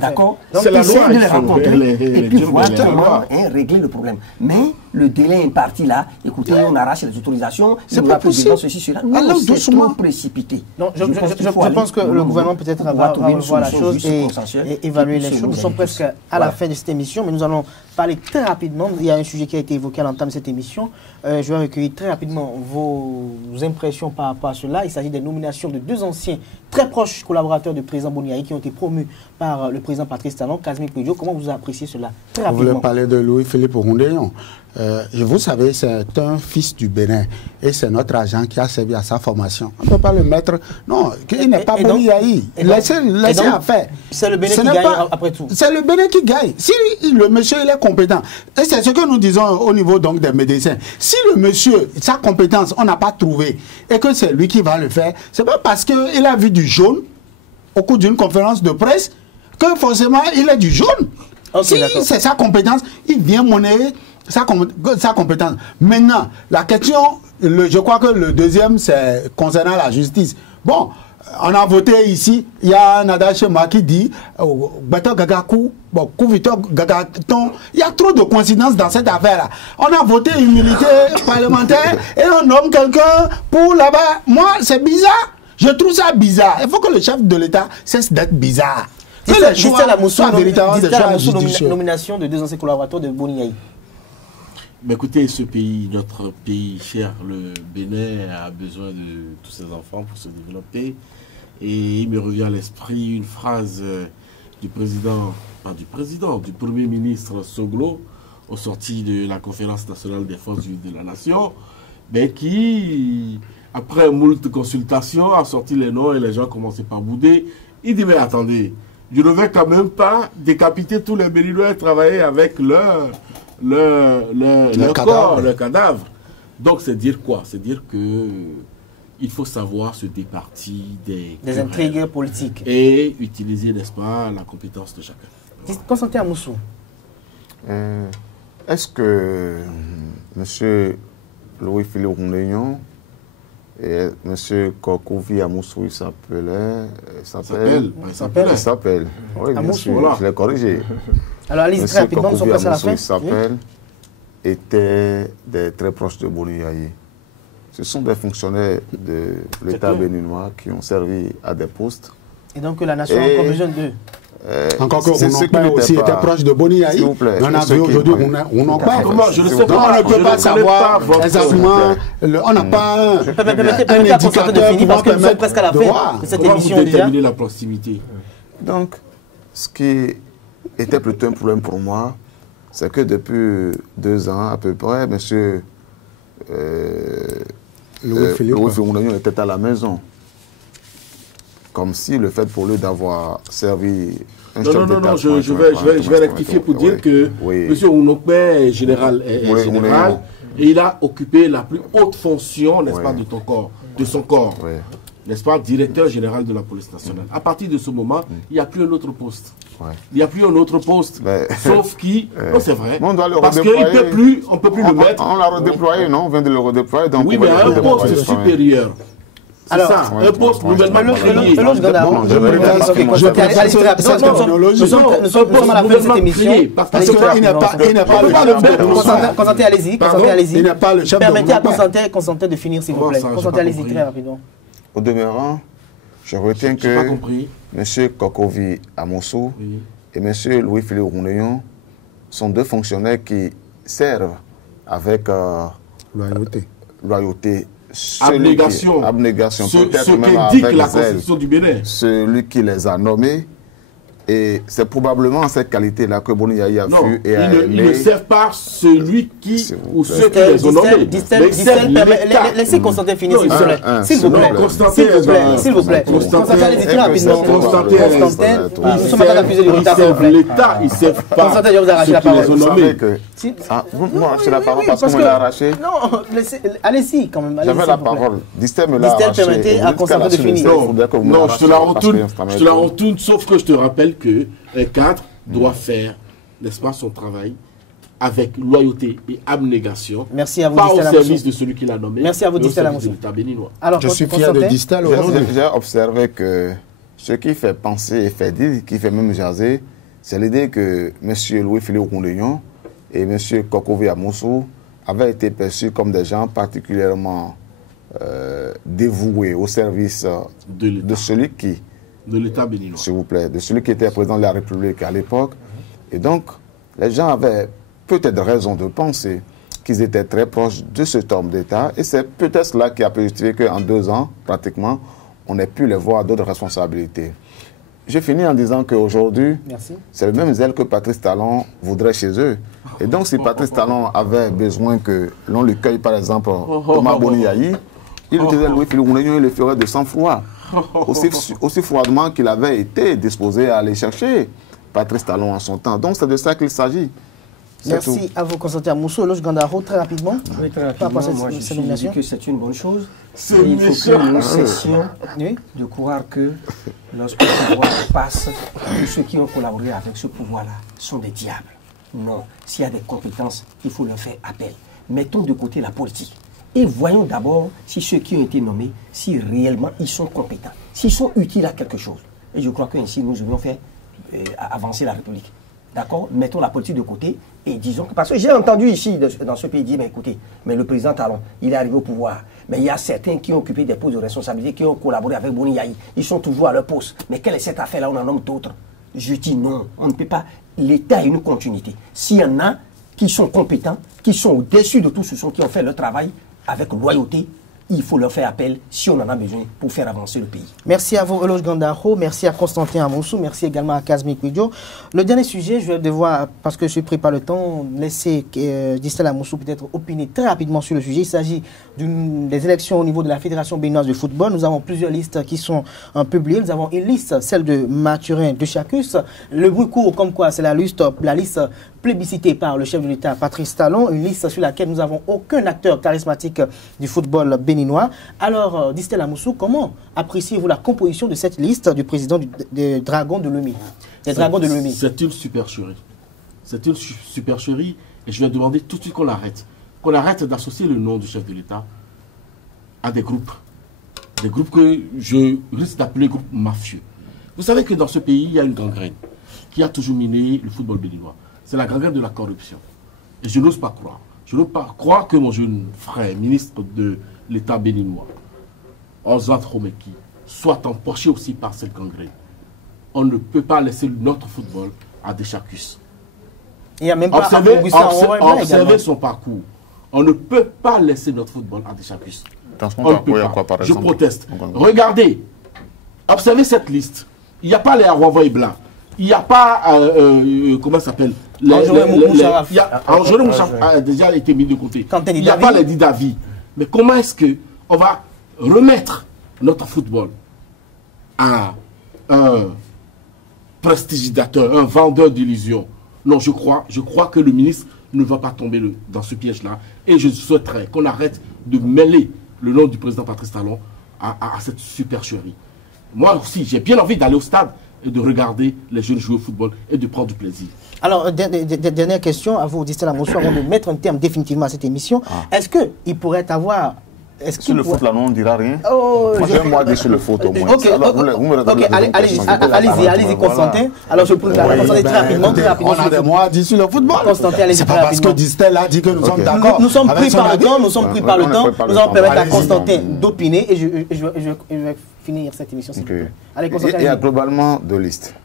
D'accord. C'est la loi. Et puis voir comment régler le problème. Mais le délai imparti là, écoutez, on arrache les autorisations, c'est pas possible. Ceci, cela. Non, c'est trop précipité. Non, je pense que le gouvernement peut-être va voir la chose et évaluer les choses. Nous sommes presque à la fin de cette émission, mais nous allons parler très rapidement. Il y a un sujet qui a été évoqué à l'entame de cette émission. Je vais recueillir très rapidement vos impressions par rapport à cela. Il s'agit des nominations de 2 anciens très proches collaborateurs du président Boniaï qui ont été promus par le président Patrice Talon, Casimir Pédio. Comment vous appréciez cela? Très rapidement. Vous voulez parler de Louis-Philippe Roundéon. vous savez, c'est un fils du Bénin et c'est notre agent qui a servi à sa formation. On ne peut pas le mettre. Non, il n'est pas Boni Yahi. Laissez à faire. C'est le Bénin qui gagne après tout. C'est le Bénin qui gagne. Si le monsieur il est compétent, et c'est ce que nous disons au niveau donc des médecins, si le monsieur, sa compétence, on n'a pas trouvé et que c'est lui qui va le faire, c'est pas parce qu'il a vu du jaune au cours d'une conférence de presse que forcément il est du jaune. Okay, si c'est sa compétence, il vient monnayer sa compétence. Maintenant, la question, je crois que le deuxième, c'est concernant la justice. Bon, on a voté ici, il y a un adage chez moi qui dit il y a trop de coïncidences dans cette affaire-là. On a voté une immunité parlementaire et on nomme quelqu'un pour là-bas. Moi, c'est bizarre. Je trouve ça bizarre. Il faut que le chef de l'État cesse d'être bizarre. Nomination de 2 anciens collaborateurs de Boni Yahi. Mais écoutez, ce pays, notre pays cher, le Bénin, a besoin de tous ses enfants pour se développer. Et il me revient à l'esprit une phrase du président, pas du président, du Premier ministre Soglo, au sorti de la conférence nationale des forces vives de la nation, mais qui, après moult consultations, a sorti les noms et les gens commençaient par bouder. Il dit, mais attendez, je ne vais quand même pas décapiter tous les Béninois et travailler avec leur corps, leur cadavre. Donc c'est dire quoi? C'est dire que il faut savoir se départir des intrigues politiques et utiliser, n'est-ce pas, la compétence de chacun. Constantin Amoussou. Est-ce que M. Louis-Philippe Roundéon et M. Kokovi Amoussou, il s'appelle. Oui, bien sûr, voilà. Je l'ai corrigé. Alors, allez-y très rapidement, nous sommes passés à la fin. Il s'appelle, étaient très proches de Boni Yahi. Ce sont des fonctionnaires de l'État béninois qui ont servi à des postes. Et donc, la nation a encore besoin d'eux. Encore que Rounokpa aussi était proche de Boni Yahi. On a vu aujourd'hui Rounokpa. Je ne sais pas. On ne peut pas savoir exactement. On n'a pas un indicateur de finir parce que nous sommes presque à la fin de cette émission déjà. Déterminer la proximité. Donc, ce qui était plutôt un problème pour moi, c'est que depuis 2 ans à peu près, M. Louis-Philippe Roundéon était à la maison. Comme si le fait pour lui d'avoir servi un chef d'État... Non, je vais rectifier pour dire que M. Rounokpa est général, et il a occupé la plus haute fonction, n'est-ce pas, de son corps. N'est-ce pas, directeur général de la police nationale. À partir de ce moment, il n'y a plus un autre poste. Il n'y a plus un autre poste, sauf qui... Non, c'est vrai. Parce qu'on ne peut plus le mettre. On l'a redéployé, non? On vient de le redéployer. Donc oui, mais à un poste supérieur. C'est ça, un poste nouvellement créé. Nous sommes à la fin de cette émission. Parce qu'il n'est pas le chef de... Constantin, allez-y. Il n'est pas le chef de... Permettez à Constantin de finir, s'il vous plaît. Constantin, allez-y très rapidement. Au demeurant, je retiens que M. Kokovi Amoussou et M. Louis-Philippe Roundéon sont 2 fonctionnaires qui servent avec loyauté. Abnégation. Peut-être même qu'indique avec la Constitution du Bénin. Celui qui les a nommés. Et c'est probablement cette qualité-là que Boni Yahi a vu et a aimé. Ils ne servent pas celui qui ou ceux qui les ont nommés. Laissez Constantin finir, s'il vous plaît. S'il vous plaît. Constantin, allez-y très rapidement. Constantin, nous sommes en train d'accuser du retard. Ils servent l'État, ils ne servent pas. Constantin, je vais vous arracher la parole. Vous savez que... Vous m'arrachez la parole parce qu'on me l'a arraché. Non, allez-y quand même. J'avais la parole. Distel me l'a arraché. Permettez à Constantin de finir. Non, je te la retourne, sauf que je te rappelle que un cadre doit faire, n'est-ce pas, son travail avec loyauté et abnégation. Merci à vous, pas au service de celui qui l'a nommé. Merci à vous, Distel Amoussou. Je suis fier de Distel. J'ai observé que ce qui fait penser et fait dire, qui fait même jaser, c'est l'idée que M. Louis-Philippe Roundéon et M. Kokovi Amoussou avaient été perçus comme des gens particulièrement dévoués au service de celui qui... De l'État béninois. S'il vous plaît, de celui qui était président de la République à l'époque. Et donc, les gens avaient peut-être raison de penser qu'ils étaient très proches de cet homme d'État. Et c'est peut-être cela qui a pu justifier qu'en 2 ans, pratiquement, on ait pu les voir à d'autres responsabilités. j'ai fini en disant qu'aujourd'hui, Merci. c'est le même zèle que Patrice Talon voudrait chez eux. Et donc, si Patrice Talon avait besoin que l'on lui cueille, par exemple, Thomas Boniaï, il utilisait Louis-Philippe Ngounignon, il le ferait de sang-froid. Aussi froidement qu'il avait été disposé à aller chercher Patrice Talon en son temps. Donc, c'est de ça qu'il s'agit. Merci à vous, Constantin Mousso. Eloge Gandaro, très rapidement. Oui, très Par rapport à rapidement, moi je suis dit que c'est une bonne chose. Et il faut que nous cessions de croire que lorsque le pouvoir passe, tous ceux qui ont collaboré avec ce pouvoir-là sont des diables. Non, s'il y a des compétences, il faut leur faire appel. Mettons de côté la politique. Et voyons d'abord si ceux qui ont été nommés, si réellement ils sont compétents, s'ils sont utiles à quelque chose. Et je crois qu'ainsi nous devons faire avancer la République. D'accord? Mettons la politique de côté et disons que... Parce que j'ai entendu ici, dans ce pays, dire, mais écoutez, mais le président Talon, il est arrivé au pouvoir. Mais il y a certains qui ont occupé des postes de responsabilité, qui ont collaboré avec Boni Yahi. Ils sont toujours à leur poste. Mais quelle est cette affaire-là? On en nomme d'autres. Je dis non, on ne peut pas. L'État a une continuité. S'il y en a qui sont compétents, qui sont au-dessus de tout ce qui ont fait leur travail avec loyauté, il faut leur faire appel si on en a besoin pour faire avancer le pays. Merci à vous, Eloge Gandaro. Merci à Constantin Amoussou. Merci également à Kazmi Kouidjo. Le dernier sujet, je vais devoir, parce que je suis pris par le temps, laisser Distel Amoussou peut-être opiner très rapidement sur le sujet. Il s'agit des élections au niveau de la Fédération béninoise de football. Nous avons plusieurs listes qui sont publiées. Nous avons une liste, celle de Mathurin de Chacus. Le bruit court comme quoi c'est la liste plébiscitée par le chef de l'État, Patrice Talon. Une liste sur laquelle nous n'avons aucun acteur charismatique du football béninois. Alors, Distel Amoussou, comment appréciez-vous la composition de cette liste du président des Dragons de Lomé? C'est une supercherie. C'est une supercherie et je vais demander tout de suite qu'on l'arrête. Qu'on arrête d'associer le nom du chef de l'État à des groupes. Des groupes que je risque d'appeler groupes mafieux. Vous savez que dans ce pays, il y a une gangrène qui a toujours miné le football béninois. C'est la gangrène de la corruption. Et je n'ose pas croire. Je n'ose pas croire que mon jeune frère, ministre de l'État béninois, Ozat Romeki, soit empoché aussi par cette gangrène. On ne peut pas laisser notre football à des Chacus. Il n'y a même pas observer son parcours. On ne peut pas laisser notre football à des Chacus. Dans son parcours, il y a quoi, par Je exemple? proteste. Regardez, observez cette liste. Il n'y a pas les Arwavoy blancs. Il n'y a pas, comment ça s'appelle? Angelou Moucharaf a déjà été mis de côté. Il n'y a pas les Didavi. Mais comment est-ce qu'on va remettre notre football à un prestigidateur, un vendeur d'illusions? Non, je crois que le ministre ne va pas tomber dans ce piège-là. Et je souhaiterais qu'on arrête de mêler le nom du président Patrice Talon à cette supercherie. Moi aussi, j'ai bien envie d'aller au stade et de regarder les jeunes jouer au football et de prendre du plaisir. Alors, dernière question à vous, Distel Amoussou, avant de mettre un terme définitivement à cette émission. Est-ce qu'il pourrait avoir... Sur le foot, là, on ne dira rien. Moi, j'ai un mois dit sur le foot au moins. Allez-y, Constantin. Alors, je pose Constantin très rapidement. On a des mois dit sur le football. Constantin, allez-y. C'est pas parce que Distel a dit que nous sommes d'accord. Nous sommes pris par le temps, Nous allons permettre à Constantin d'opiner et je vais finir cette émission. Allez, Constantin. Il y a globalement deux listes.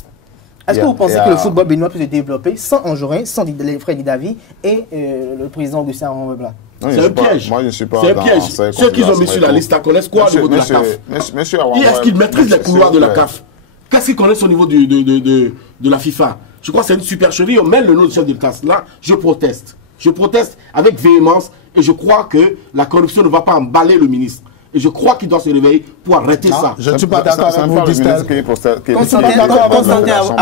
Est-ce que vous pensez que le football béninois peut se développer sans Anjorin, sans Freddy Davi et le président Augustin Arambebla? C'est un piège. Moi, je ne suis pas. C'est un piège. Ceux qui ont mis sur la liste connaissent quoi au niveau de la CAF? Est-ce qu'ils maîtrisent les couloirs de la CAF? Qu'est-ce qu'ils connaissent au niveau de la FIFA? Je crois que c'est une supercherie. On met le nom du chef de l'État là. Je proteste. Je proteste avec véhémence et je crois que la corruption ne va pas emballer le ministre. Et je crois qu'il doit se réveiller pour arrêter ça. Je ne suis pas d'accord avec vous, Distel. Constantin,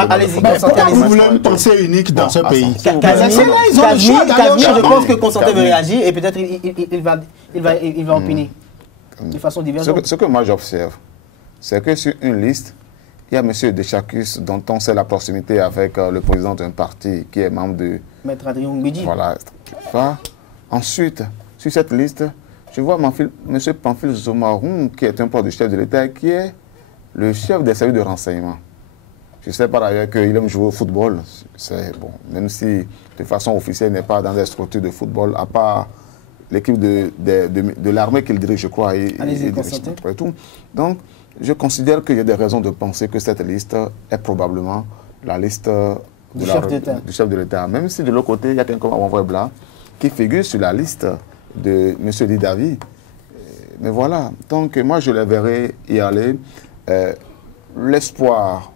allez-y, Constantin. Vous voulez une pensée unique dans ce pays. Kazmi, je pense que Constantin veut réagir et peut-être il va opiner de façon diverse. Ce que moi j'observe, c'est que sur une liste, il y a M. Dechacus, dont on sait la proximité avec le président d'un parti qui est membre de... Maître Adrien Mbidi. Voilà. Ensuite, sur cette liste, je vois M. Pamphile Zomaroun, qui est un poste de chef de l'État, qui est le chef des services de renseignement. Je sais par ailleurs qu'il aime jouer au football. Bon, même si de façon officielle il n'est pas dans des structures de football, à part l'équipe de l'armée qu'il dirige, je crois. Allez-y, Constantin. Donc, je considère qu'il y a des raisons de penser que cette liste est probablement la liste du chef de l'État. Même si de l'autre côté, il y a quelqu'un comme Awanvoy Blanc qui figure sur la liste de M. Didavi. Mais voilà, donc moi je les verrai y aller. L'espoir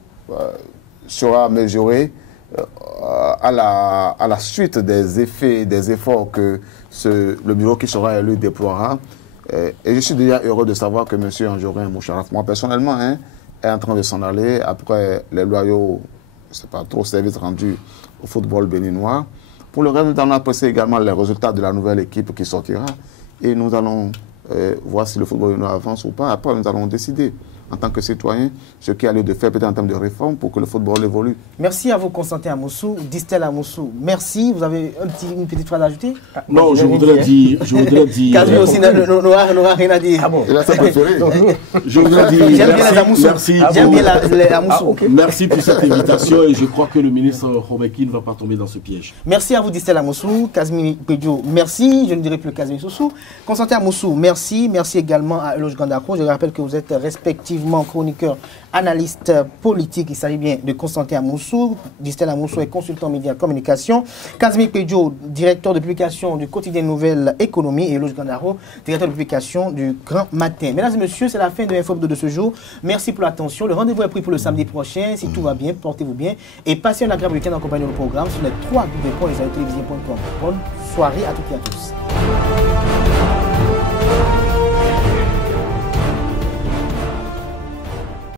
sera mesuré à la suite des efforts que le bureau qui sera élu déploiera. Et je suis déjà heureux de savoir que M. Anjorin Moucharaf, moi personnellement, hein, est en train de s'en aller après les loyaux, c'est pas trop, services rendus au football béninois. Pour le reste, nous allons apprécier également les résultats de la nouvelle équipe qui sortira. Et nous allons voir si le football béninois avance ou pas. Après, nous allons décider en tant que citoyen ce qu'il y a lieu de faire peut-être en termes de réforme pour que le football évolue. Merci à vous, Constantin Amoussou. Distel Amoussou, merci. Vous avez une petite phrase à ajouter? Non, je voudrais dire... Casimir aussi n'aura rien à dire. Ah bon? Il a sa préférée. Je voudrais dire... J'aime bien les Amoussou. Merci. J'aime bien les Amoussou. Merci pour cette invitation et je crois que le ministre Robeki ne va pas tomber dans ce piège. Merci à vous, Distel Amoussou. Casimir Pedjo, merci. Je ne dirai plus Casimir Soussou. Constantin Amoussou, merci. Merci également à Eloge Gandako. Je rappelle que vous êtes respectivement chroniqueur, analyste politique. Il s'agit bien de Constantin Amoussou. Distel Amoussou est consultant média communication. Casimir Pedjo, directeur de publication du quotidien Nouvelle Économie, et Eloge Gandaro, directeur de publication du Grand Matin. Mesdames et messieurs, c'est la fin de l'Info de ce jour. Merci pour l'attention. Le rendez-vous est pris pour le samedi prochain. Si tout va bien, portez-vous bien et passez un agréable week-end en compagnie du programme sur les 3 www.télévision.com. Bonne soirée à toutes et à tous.